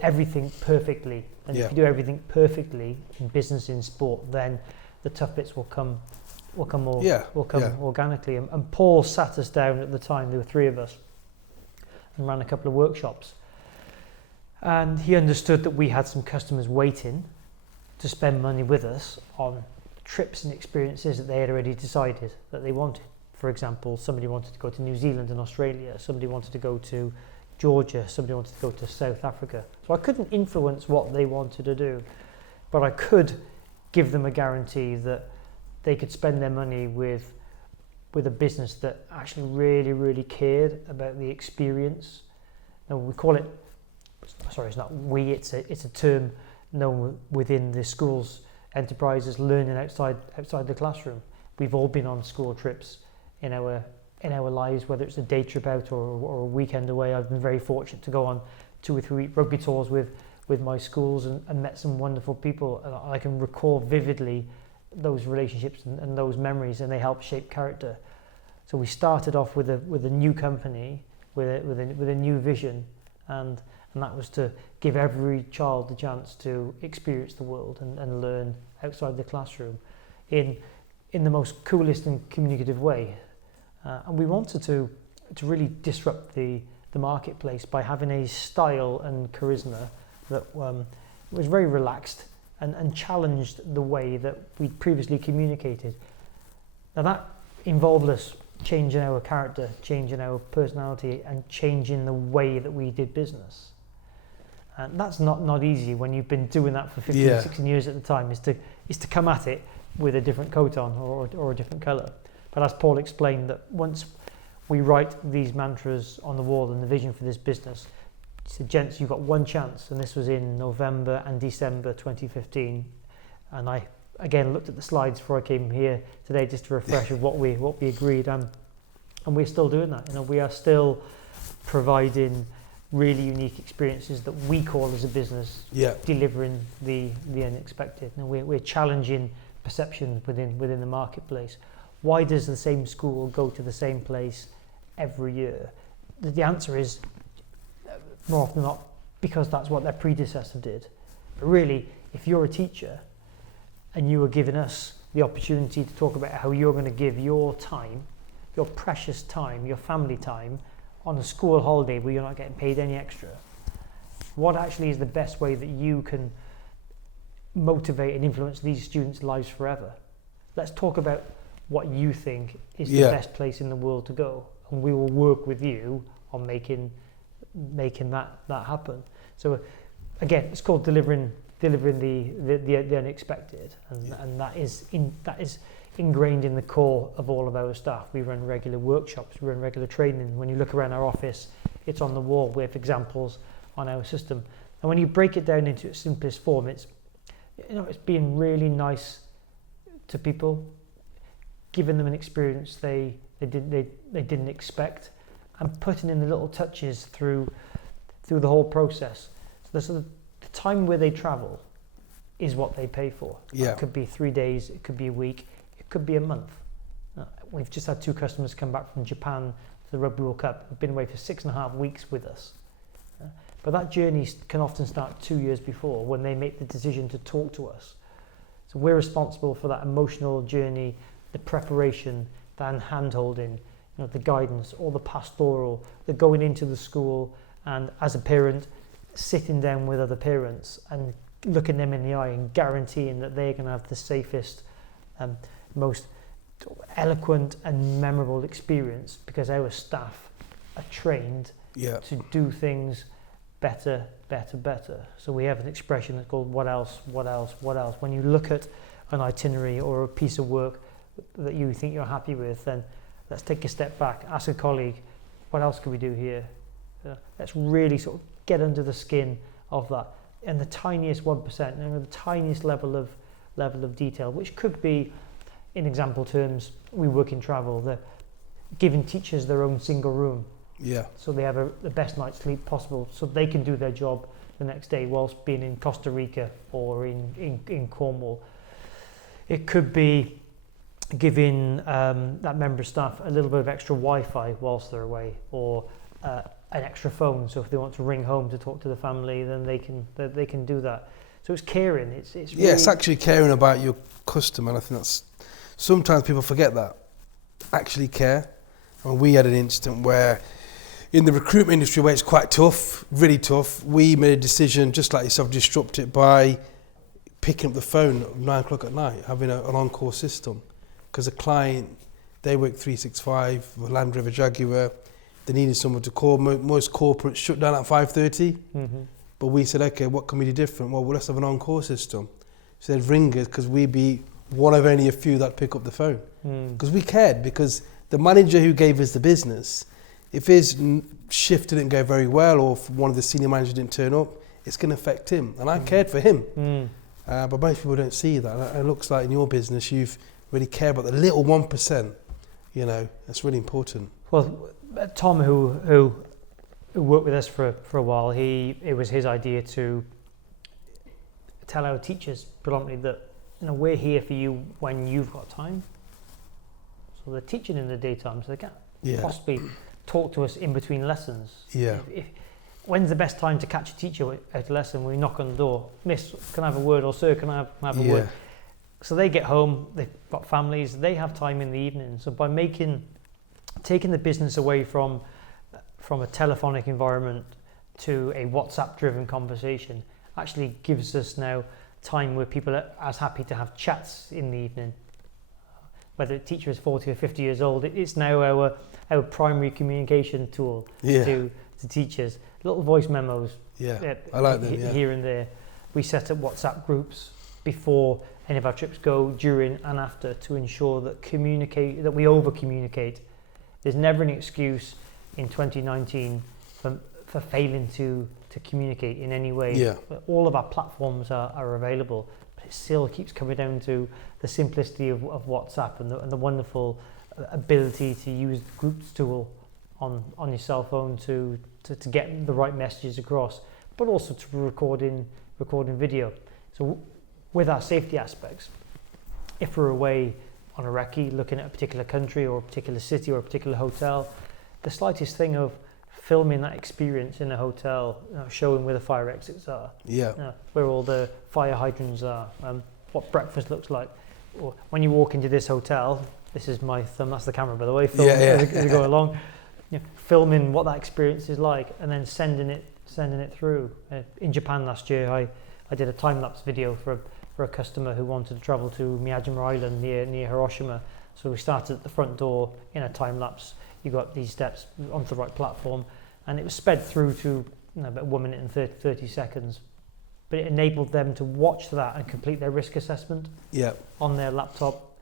everything perfectly. And if you do everything perfectly in business, in sport, then the tough bits will come organically. And Paul sat us down at the time, there were three of us, and ran a couple of workshops. And he understood that we had some customers waiting to spend money with us on trips and experiences that they had already decided that they wanted. For example, somebody wanted to go to New Zealand and Australia, somebody wanted to go to Georgia, somebody wanted to go to South Africa. So I couldn't influence what they wanted to do, but I could give them a guarantee that they could spend their money with a business that actually really, really cared about the experience. Now we call it, it's not we, it's a term known within the schools enterprises, learning outside the classroom. We've all been on school trips in our lives, whether it's a day trip out or a weekend away. I've been very fortunate to go on 2 or 3 rugby tours with my schools and met some wonderful people. And I can recall vividly those relationships and those memories, and they help shape character. So we started off with a new company, with a new vision, and that was to give every child the chance to experience the world and learn outside the classroom in the most coolest and communicative way. And we wanted to really disrupt the marketplace by having a style and charisma that was very relaxed and challenged the way that we'd previously communicated. Now that involved us changing our character, changing our personality, and changing the way that we did business. And that's not easy when you've been doing that for 15, 16 years at the time, is to come at it with a different coat on or a different colour. But as Paul explained, that once we write these mantras on the wall and the vision for this business, he said, gents, you've got one chance. And this was in November and December 2015. And I again looked at the slides before I came here today just to refresh of what we agreed, and we're still doing that. We are still providing really unique experiences that we call as a business delivering the unexpected. We're challenging perception within the marketplace. Why does the same school go to the same place every year? The answer is more often than not because that's what their predecessor did. But really, if you're a teacher and you are giving us the opportunity to talk about how you're going to give your time, your precious time, your family time on a school holiday where you're not getting paid any extra, what actually is the best way that you can motivate and influence these students' lives forever? Let's talk about what you think is the best place in the world to go, and we will work with you on making that happen. So again, it's called delivering the unexpected, and that is ingrained in the core of all of our staff. We run regular workshops, we run regular training. When you look around our office, it's on the wall with examples on our system. And when you break it down into its simplest form, it's being really nice to people, giving them an experience they didn't expect, and putting in the little touches through the whole process. So the time where they travel is what they pay for. Yeah. It could be 3 days, it could be a week, it could be a month. We've just had 2 customers come back from Japan for the Rugby World Cup. They've been away for 6.5 weeks with us. But that journey can often start 2 years before, when they make the decision to talk to us. So we're responsible for that emotional journey, the preparation, the hand-holding, the guidance, all the pastoral, the going into the school, and as a parent, sitting down with other parents and looking them in the eye and guaranteeing that they're going to have the safest, most eloquent and memorable experience, because our staff are trained to do things better. So we have an expression that's called what else. When you look at an itinerary or a piece of work that you think you're happy with, then let's take a step back, ask a colleague, what else can we do here? Let's really sort of get under the skin of that, and the tiniest 1%, the tiniest level of detail, which could be, in example terms, we work in travel, the giving teachers their own single room. Yeah. So they have the best night's sleep possible, so they can do their job the next day whilst being in Costa Rica or in Cornwall. It could be giving that member of staff a little bit of extra Wi-Fi whilst they're away, or an extra phone, so if they want to ring home to talk to the family, then they can do that. So it's caring. It's really, it's actually caring about your customer, and I think that's sometimes people forget that. Actually care. I mean, we had an incident where in the recruitment industry, where it's quite tough, really tough, we made a decision, just like yourself, disrupt it by picking up the phone at 9 o'clock at night, having an on-call system. Because a client, they work 365, Landrover, Jaguar, they needed someone to call. Most corporates shut down at 5:30. Mm-hmm. But we said, okay, what can we do different? Well, let's have an on-call system. So they'd ring us, because we'd be one of only a few that pick up the phone. Because we cared, because the manager who gave us the business, if his shift didn't go very well, or if one of the senior managers didn't turn up, it's going to affect him. And I cared for him. But most people don't see that. And it looks like in your business, you've really cared about the little 1%. That's really important. Well, Tom, who worked with us for a while, it was his idea to tell our teachers predominantly that we're here for you when you've got time. So they're teaching in the daytime, so they can't possibly talk to us in between lessons. Yeah. When's the best time to catch a teacher at a lesson? We knock on the door. Miss, can I have a word? Or sir, can I have a word? So they get home, they've got families, they have time in the evening. So by taking the business away from a telephonic environment to a WhatsApp-driven conversation, actually gives us now time where people are as happy to have chats in the evening. Whether a teacher is 40 or 50 years old, it's now our primary communication tool to teachers. Little voice memos. I like them. Here and there. We set up WhatsApp groups before any of our trips go, during and after, to ensure that we over-communicate. There's never an excuse in 2019 for failing to communicate in any way. All of our platforms are available, but it still keeps coming down to the simplicity of WhatsApp and the wonderful ability to use the groups tool on your cell phone to get the right messages across, but also to recording video. So with our safety aspects, if we're away on a recce looking at a particular country or a particular city or a particular hotel, the slightest thing of filming that experience in a hotel, showing where the fire exits are, where all the fire hydrants are, what breakfast looks like. Or when you walk into this hotel, this is my thumb, that's the camera by the way, film as you go along, filming what that experience is like, and then sending it through. In Japan last year, I did a time-lapse video for a customer who wanted to travel to Miyajima Island near Hiroshima. So we started at the front door in a time-lapse. You got these steps onto the right platform, and it was sped through to about 1 minute and 30 seconds. But it enabled them to watch that and complete their risk assessment on their laptop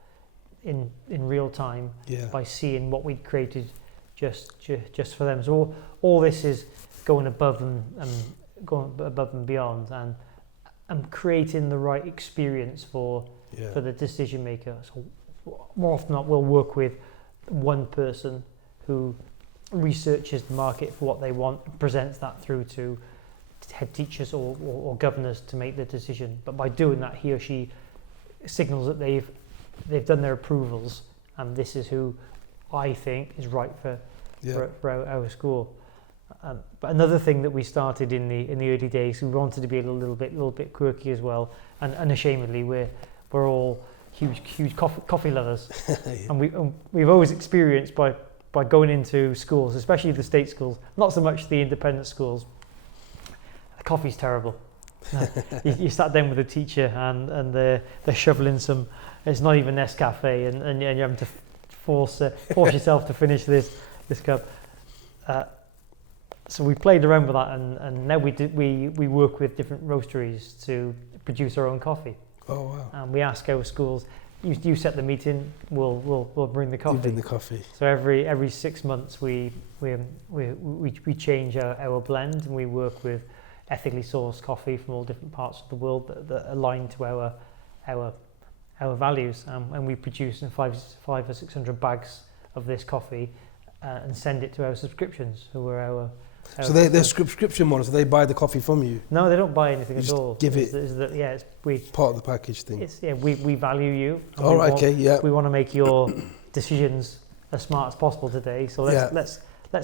in real time by seeing what we'd created just for them. So all this is going above and beyond, and creating the right experience for for the decision maker. So more often than not, we'll work with one person who researches the market for what they want, and presents that through to head teachers or governors to make the decision. But by doing that, he or she signals that they've done their approvals, and this is who I think is right for our school. But another thing that we started in the early days, we wanted to be a little bit quirky as well, and unashamedly we're all huge coffee lovers. And we've always experienced by going into schools, especially the state schools, not so much the independent schools, the coffee's terrible. You sat down with a teacher and they're shoveling some, it's not even Nescafe, and you're having to force yourself to finish this cup. So we played around with that, and now we work with different roasteries to produce our own coffee. Oh wow! And we ask our schools, you set the meeting, we'll bring the coffee. You bring the coffee. So every 6 months we change our blend, and we work with ethically sourced coffee from all different parts of the world that align to our values, and we produce in 500 or 600 bags of this coffee and send it to our subscriptions, who are our so they're subscription models, so they buy the coffee from you? No, they don't buy anything at all. Give it. It's part of the package thing. We value you. All right, okay, yeah. We want to make your decisions as smart as possible today. So let's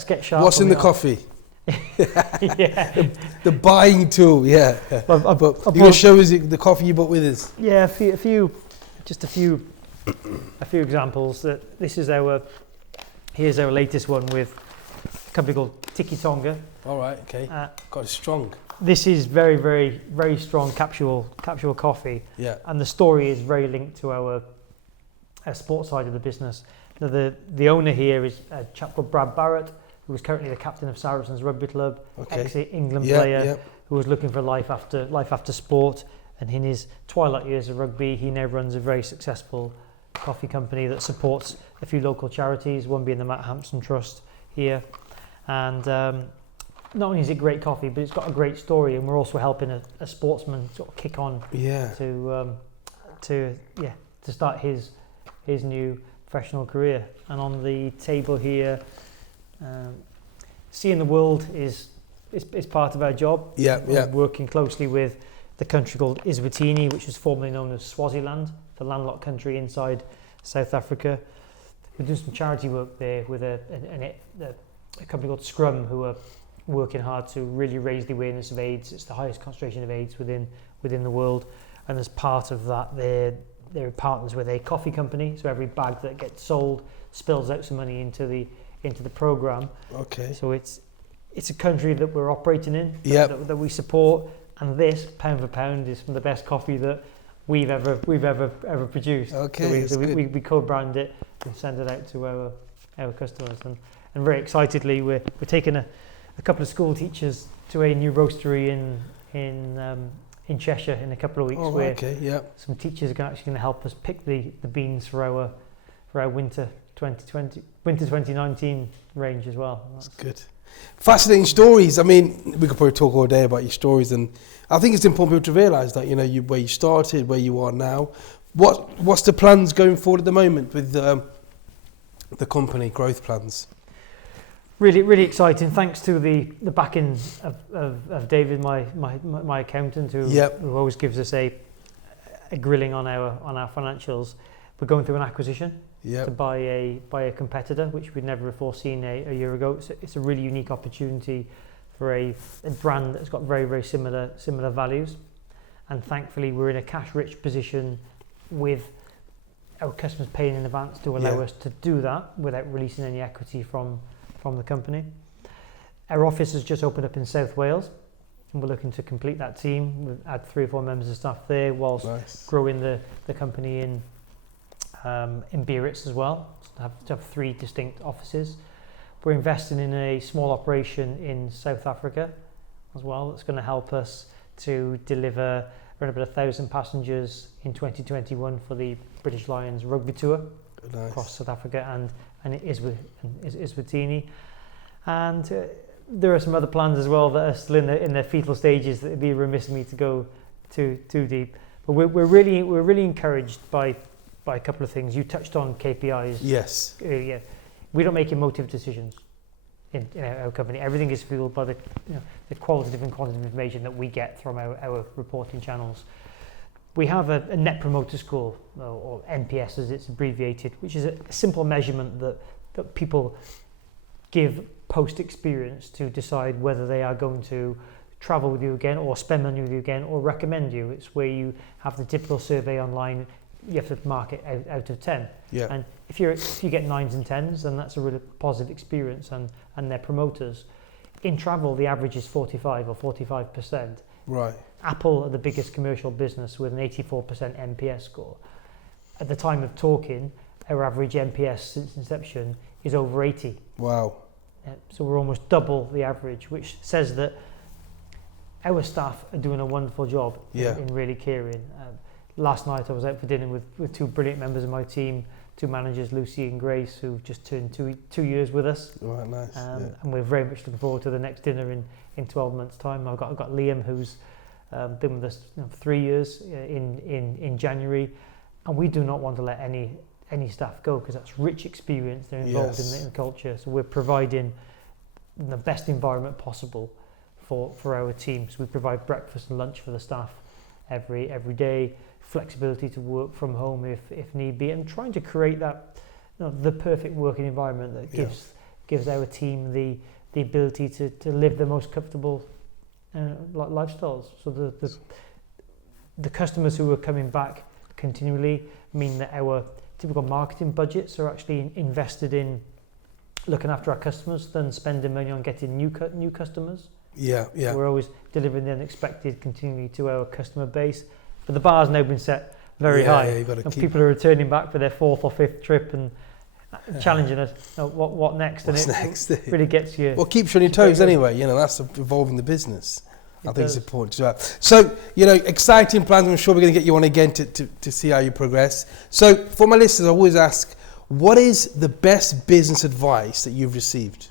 get sharp. What's in the coffee? The buying tool, yeah. But you're going to show us the coffee you bought with us. Yeah, a few examples. Here's our latest one with a company called Tiki Tonga. All right, okay. God, it's strong. This is very, very, very strong capsule coffee. Yeah. And the story is very linked to our sports side of the business. Now, the owner here is a chap called Brad Barrett, who is currently the captain of Saracens Rugby Club, ex-England player, who was looking for life after sport. And in his twilight years of rugby, he now runs a very successful coffee company that supports a few local charities, one being the Matt Hampson Trust here. And not only is it great coffee, but it's got a great story, and we're also helping a sportsman sort of kick on to start his new professional career. And on the table here, seeing the world is part of our job. We're working closely with the country called Eswatini, which was formerly known as Swaziland, the landlocked country inside South Africa. We're doing some charity work there with a company called Scrum, who are working hard to really raise the awareness of AIDS. It's the highest concentration of AIDS within the world, and as part of that, they're partners with a coffee company. So every bag that gets sold spills out some money into the program. Okay. So it's a country that we're operating in, that we support, and this pound for pound is some of the best coffee that we've ever produced. Okay. So we co-brand it and send it out to our customers, and very excitedly we're taking a couple of school teachers to a new roastery in Cheshire in a couple of weeks, some teachers are actually going to help us pick the beans for our winter 2019 range as well. That's good. Fascinating stories. I mean, we could probably talk all day about your stories, and I think it's important for people to realise that, where you started, where you are now. What's the plans going forward at the moment with the company growth plans? Really, really exciting. Thanks to the backing of David, my accountant, who always gives us a grilling on our financials. We're going through an acquisition to buy a competitor, which we'd never before seen a year ago. It's a really unique opportunity for a brand that's got very, very similar values. And thankfully, we're in a cash-rich position with our customers paying in advance to allow us to do that without releasing any equity from the company. Our office has just opened up in South Wales, and we're looking to complete that team. We've had 3 or 4 members of staff there, whilst growing the company in Biarritz as well, to have 3 distinct offices. We're investing in a small operation in South Africa as well, that's going to help us to deliver around about 1,000 passengers in 2021 for the British Lions rugby tour across South Africa and it is Eswatini. And there are some other plans as well that are still in their fetal stages that would be remiss of me to go too deep. But we're really encouraged by a couple of things. You touched on KPIs. Yes. Yeah. We don't make emotive decisions in our company. Everything is fueled by the qualitative and quantitative information that we get from our reporting channels. We have a Net Promoter Score, or NPS as it's abbreviated, which is a simple measurement that people give post-experience to decide whether they are going to travel with you again or spend money with you again or recommend you. It's where you have the typical survey online, you have to mark it out of 10. Yeah. And if you get 9s and 10s, then that's a really positive experience and they're promoters. In travel, the average is 45 or 45%. Right. Apple are the biggest commercial business with an 84% NPS score. At the time of talking, our average NPS since inception is over 80. Wow. So we're almost double the average, which says that our staff are doing a wonderful job in really caring. Last night I was out for dinner with two brilliant members of my team, two managers, Lucy and Grace, who've just turned 2 years with us. Right, nice. And we're very much looking forward to the next dinner in 12 months' time. I've got Liam, who's been with us 3 years in January, and we do not want to let any staff go because that's rich experience. They're involved in the culture, so we're providing the best environment possible for our teams. We provide breakfast and lunch for the staff every day, flexibility to work from home if need be, and trying to create that the perfect working environment that gives our team the ability to live the most comfortable lifestyles. So the customers who are coming back continually mean that our typical marketing budgets are actually invested in looking after our customers than spending money on getting new customers. Yeah. So we're always delivering the unexpected continually to our customer base. But the bar's now been set very high. And people are returning back for their 4th or 5th trip and challenging us. What next? What's and next? It really gets you. Well, keeps you on your toes anyway. That's evolving the business. I think it's important to that. So, exciting plans. I'm sure we're going to get you on again to see how you progress. So, for my listeners, I always ask, what is the best business advice that you've received?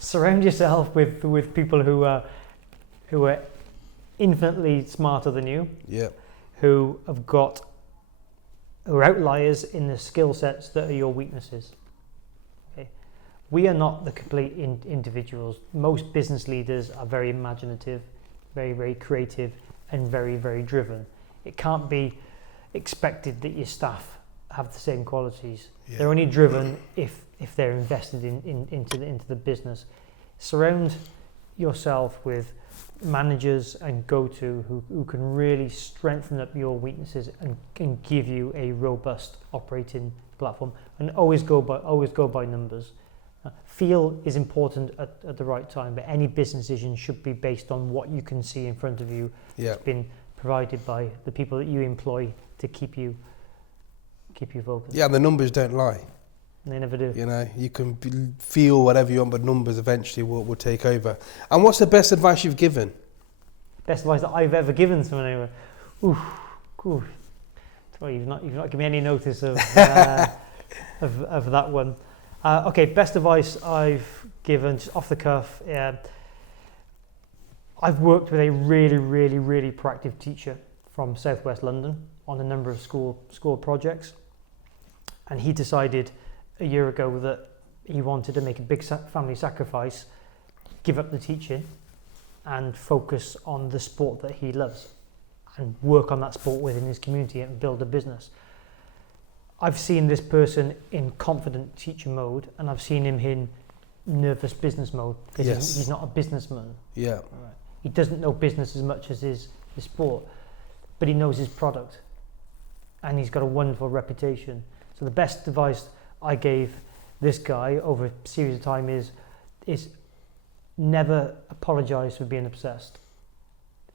Surround yourself with people who are infinitely smarter than you. Yeah. Who are outliers in the skill sets that are your weaknesses. Okay. We are not the complete individuals. Most business leaders are very imaginative, very, very creative, and very, very driven. It can't be expected that your staff have the same qualities. Yeah. They're only driven if they're invested into the business. Surround yourself with managers and go-to who can really strengthen up your weaknesses and can give you a robust operating platform. And always go by numbers. Feel is important at the right time, but any business decision should be based on what you can see in front of you. Yeah. It's been provided by the people that you employ to keep you focused. Yeah, the numbers don't lie. They never do. You can feel whatever you want, but numbers eventually will take over. And what's the best advice you've given? Best advice that I've ever given someone anyway. Well, you've not given me any notice of of that one. Okay, best advice I've given, just off the cuff. I've worked with a really, really, really proactive teacher from Southwest London on a number of school projects, and he decided a year ago that he wanted to make a big family sacrifice, give up the teaching and focus on the sport that he loves and work on that sport within his community and build a business. I've seen this person in confident teacher mode and I've seen him in nervous business mode because he's not a businessman. Yeah. Right. He doesn't know business as much as his sport, but he knows his product and he's got a wonderful reputation. So the best advice I gave this guy over a series of time is never apologise for being obsessed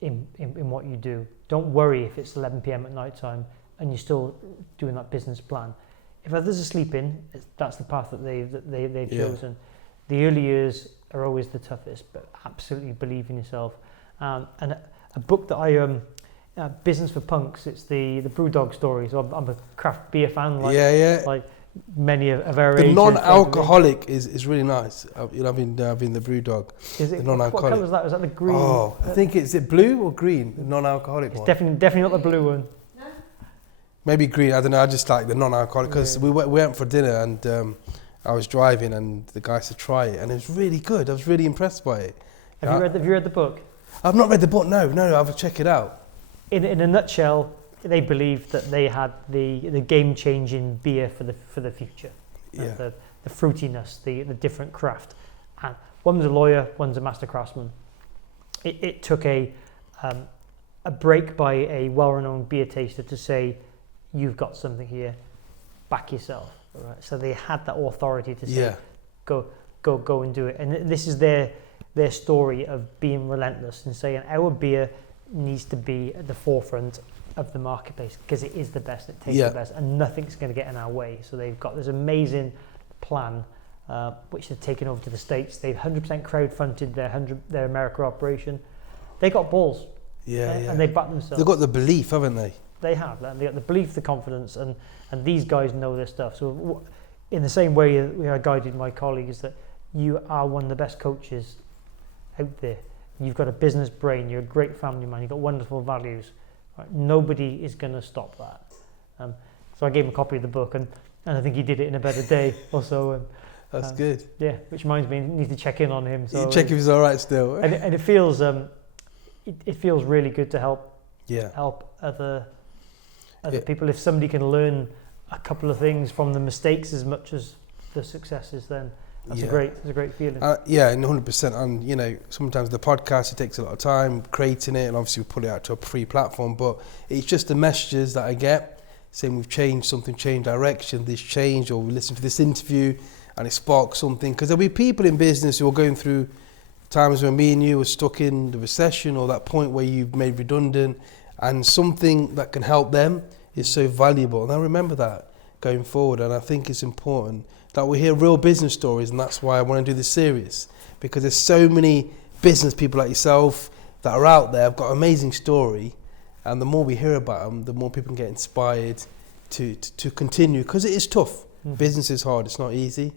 in what you do. Don't worry if it's 11 p.m. at night time and you're still doing that business plan. If others are sleeping, that's the path that they've chosen. The early years are always the toughest, but absolutely believe in yourself. And a book that I Business for Punks. It's the BrewDog story. So I'm a craft beer fan. Like many of our The age. non-alcoholic is really nice. I've been the brew dog. Is it, the non-alcoholic. what colour is that? Is that the green? Oh, I think is it blue or green? The non-alcoholic It's one. definitely not the blue one. Maybe green. I don't know. I just like the non-alcoholic because we went for dinner and I was driving and the guy said try it and it was really good. I was really impressed by it. Have you read the book? I've not read the book. No. I'll check it out. In a nutshell, they believed that they had the game-changing beer for the future. Yeah. The fruitiness, the different craft. And one was a lawyer, one's a master craftsman. It took a break by a well-renowned beer taster to say, "You've got something here. Back yourself." Right? So they had that authority to say, "Go and do it." And this is their story of being relentless and saying our beer needs to be at the forefront of the marketplace because it is the best, it tastes the best, and nothing's going to get in our way. So they've got this amazing plan, which they've taken over to the States. They've 100% crowdfunded their America operation. They got balls, and they backed themselves. They've got the belief, haven't they? They have. They got the belief, the confidence, and these guys know their stuff. So in the same way I guided my colleagues, that you are one of the best coaches out there. You've got a business brain. You're a great family man. You've got wonderful values. Right? Nobody is going to stop that. So I gave him a copy of the book, and I think he did it in a better day or so. That's good. Yeah, which reminds me, I need to check in on him. So you check if he's all right still. And it feels it feels really good to help other people. If somebody can learn a couple of things from the mistakes as much as the successes, then that's a great feeling. And 100%. And sometimes the podcast, it takes a lot of time creating it, and obviously we put it out to a free platform. But it's just the messages that I get saying we've changed something, changed direction, this change, or we listen to this interview and it sparks something. Because there'll be people in business who are going through times when me and you were stuck in the recession or that point where you've made redundant, and something that can help them is so valuable. And I remember that going forward, and I think it's important that we hear real business stories, and that's why I want to do this series, because there's so many business people like yourself that are out there, have got an amazing story, and the more we hear about them, the more people can get inspired to continue, because it is tough. Business is hard, it's not easy,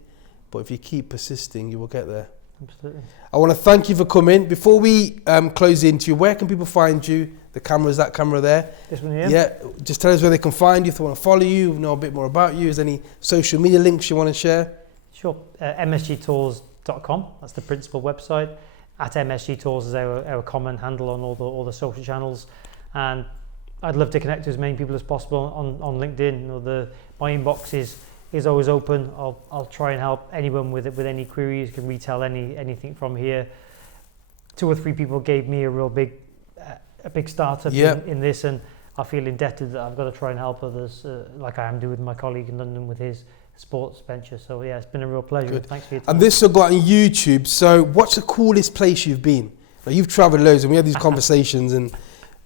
but if you keep persisting, you will get there. Absolutely. I want to thank you for coming. Before we close the interview, where can people find you? The camera is that camera there. This one here? Yeah, just tell us where they can find you, if they want to follow you, know a bit more about you. Is there any social media links you want to share? Sure. MSGTours.com, that's the principal website. At MSG Tours is our common handle on all the social channels. And I'd love to connect to as many people as possible on LinkedIn. My inbox is always open. I'll try and help anyone with any queries. Can retell anything from here. 2 or 3 people gave me a real big startup in this, and I feel indebted that I've got to try and help others, like I am doing with my colleague in London with his sports venture. So yeah, it's been a real pleasure. Good. Thanks for your time. And this will go on YouTube. So what's the coolest place you've been? Now, you've travelled loads, and we have these conversations, and a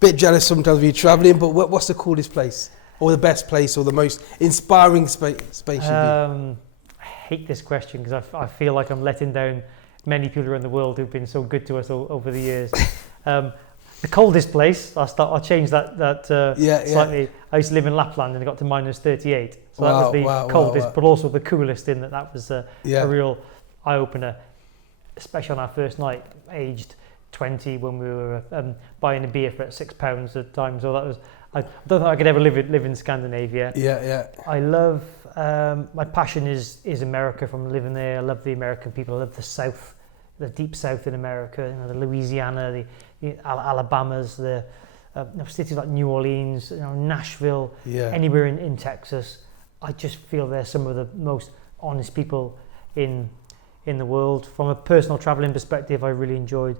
bit jealous sometimes when you're travelling, but what's the coolest place, or the best place, or the most inspiring space you've been? I hate this question because I feel like I'm letting down many people around the world who've been so good to us over the years. The coldest place, I'll change that slightly. Yeah. I used to live in Lapland and it got to -38. So that was the coldest, but also the coolest in that was a real eye-opener, especially on our first night, aged 20, when we were buying a beer for £6 at a time. So that was, I don't think I could ever live in Scandinavia. Yeah. I love, my passion is America from living there. I love the American people. I love the South, the deep South in America, the Louisiana, the Alabamas, the cities like New Orleans, Nashville, anywhere in Texas. I just feel they're some of the most honest people in the world. From a personal travelling perspective, I really enjoyed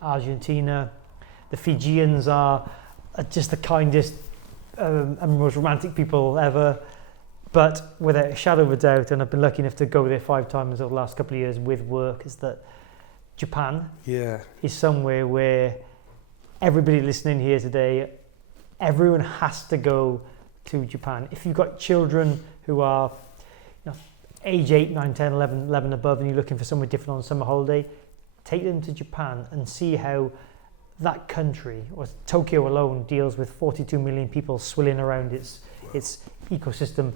Argentina. The Fijians are just the kindest and most romantic people ever. But without a shadow of a doubt, and I've been lucky enough to go there 5 times over the last couple of years with work, is that Japan is somewhere where everybody listening here today, everyone has to go to Japan. If you've got children who are age 8, 9, 10, 11 above, and you're looking for somewhere different on summer holiday, take them to Japan and see how that country, or Tokyo alone, deals with 42 million people swilling around its ecosystem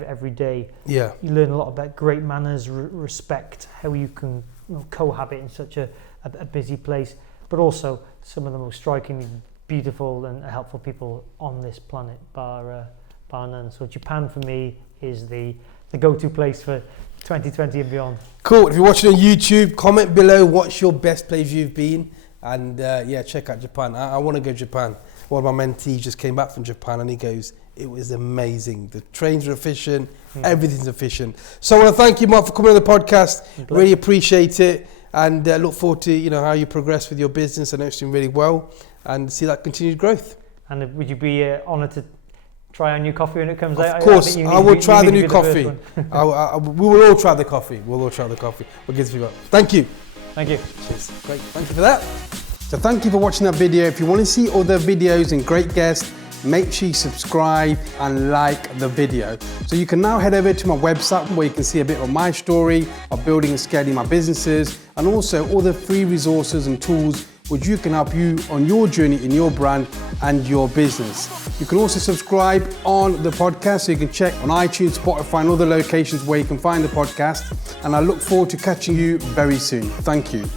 every day. Yeah. You learn a lot about great manners, respect, how you can cohabit in such a busy place, but also some of the most strikingly beautiful and helpful people on this planet, bar none. So Japan for me is the go-to place for 2020 and beyond. Cool. If you're watching on YouTube, comment below what's your best place you've been, and check out Japan. I want to go to Japan. One of my mentees just came back from Japan and he goes, it was amazing. The trains are efficient, everything's efficient. So I want to thank you, Mark, for coming on the podcast. Really appreciate it, and look forward to how you progress with your business. I know it's doing really well, and see that continued growth. And would you be honoured to try our new coffee when it comes out? Of course, I will try the new coffee. We will all try the coffee. We'll give it to you. Thank you. Thank you. Cheers. Great. Thank you for that. So thank you for watching that video. If you want to see other videos and great guests, make sure you subscribe and like the video. So you can now head over to my website where you can see a bit of my story of building and scaling my businesses, and also all the free resources and tools which you can help you on your journey in your brand and your business. You can also subscribe on the podcast, so you can check on iTunes, Spotify, and other locations where you can find the podcast. And I look forward to catching you very soon. Thank you.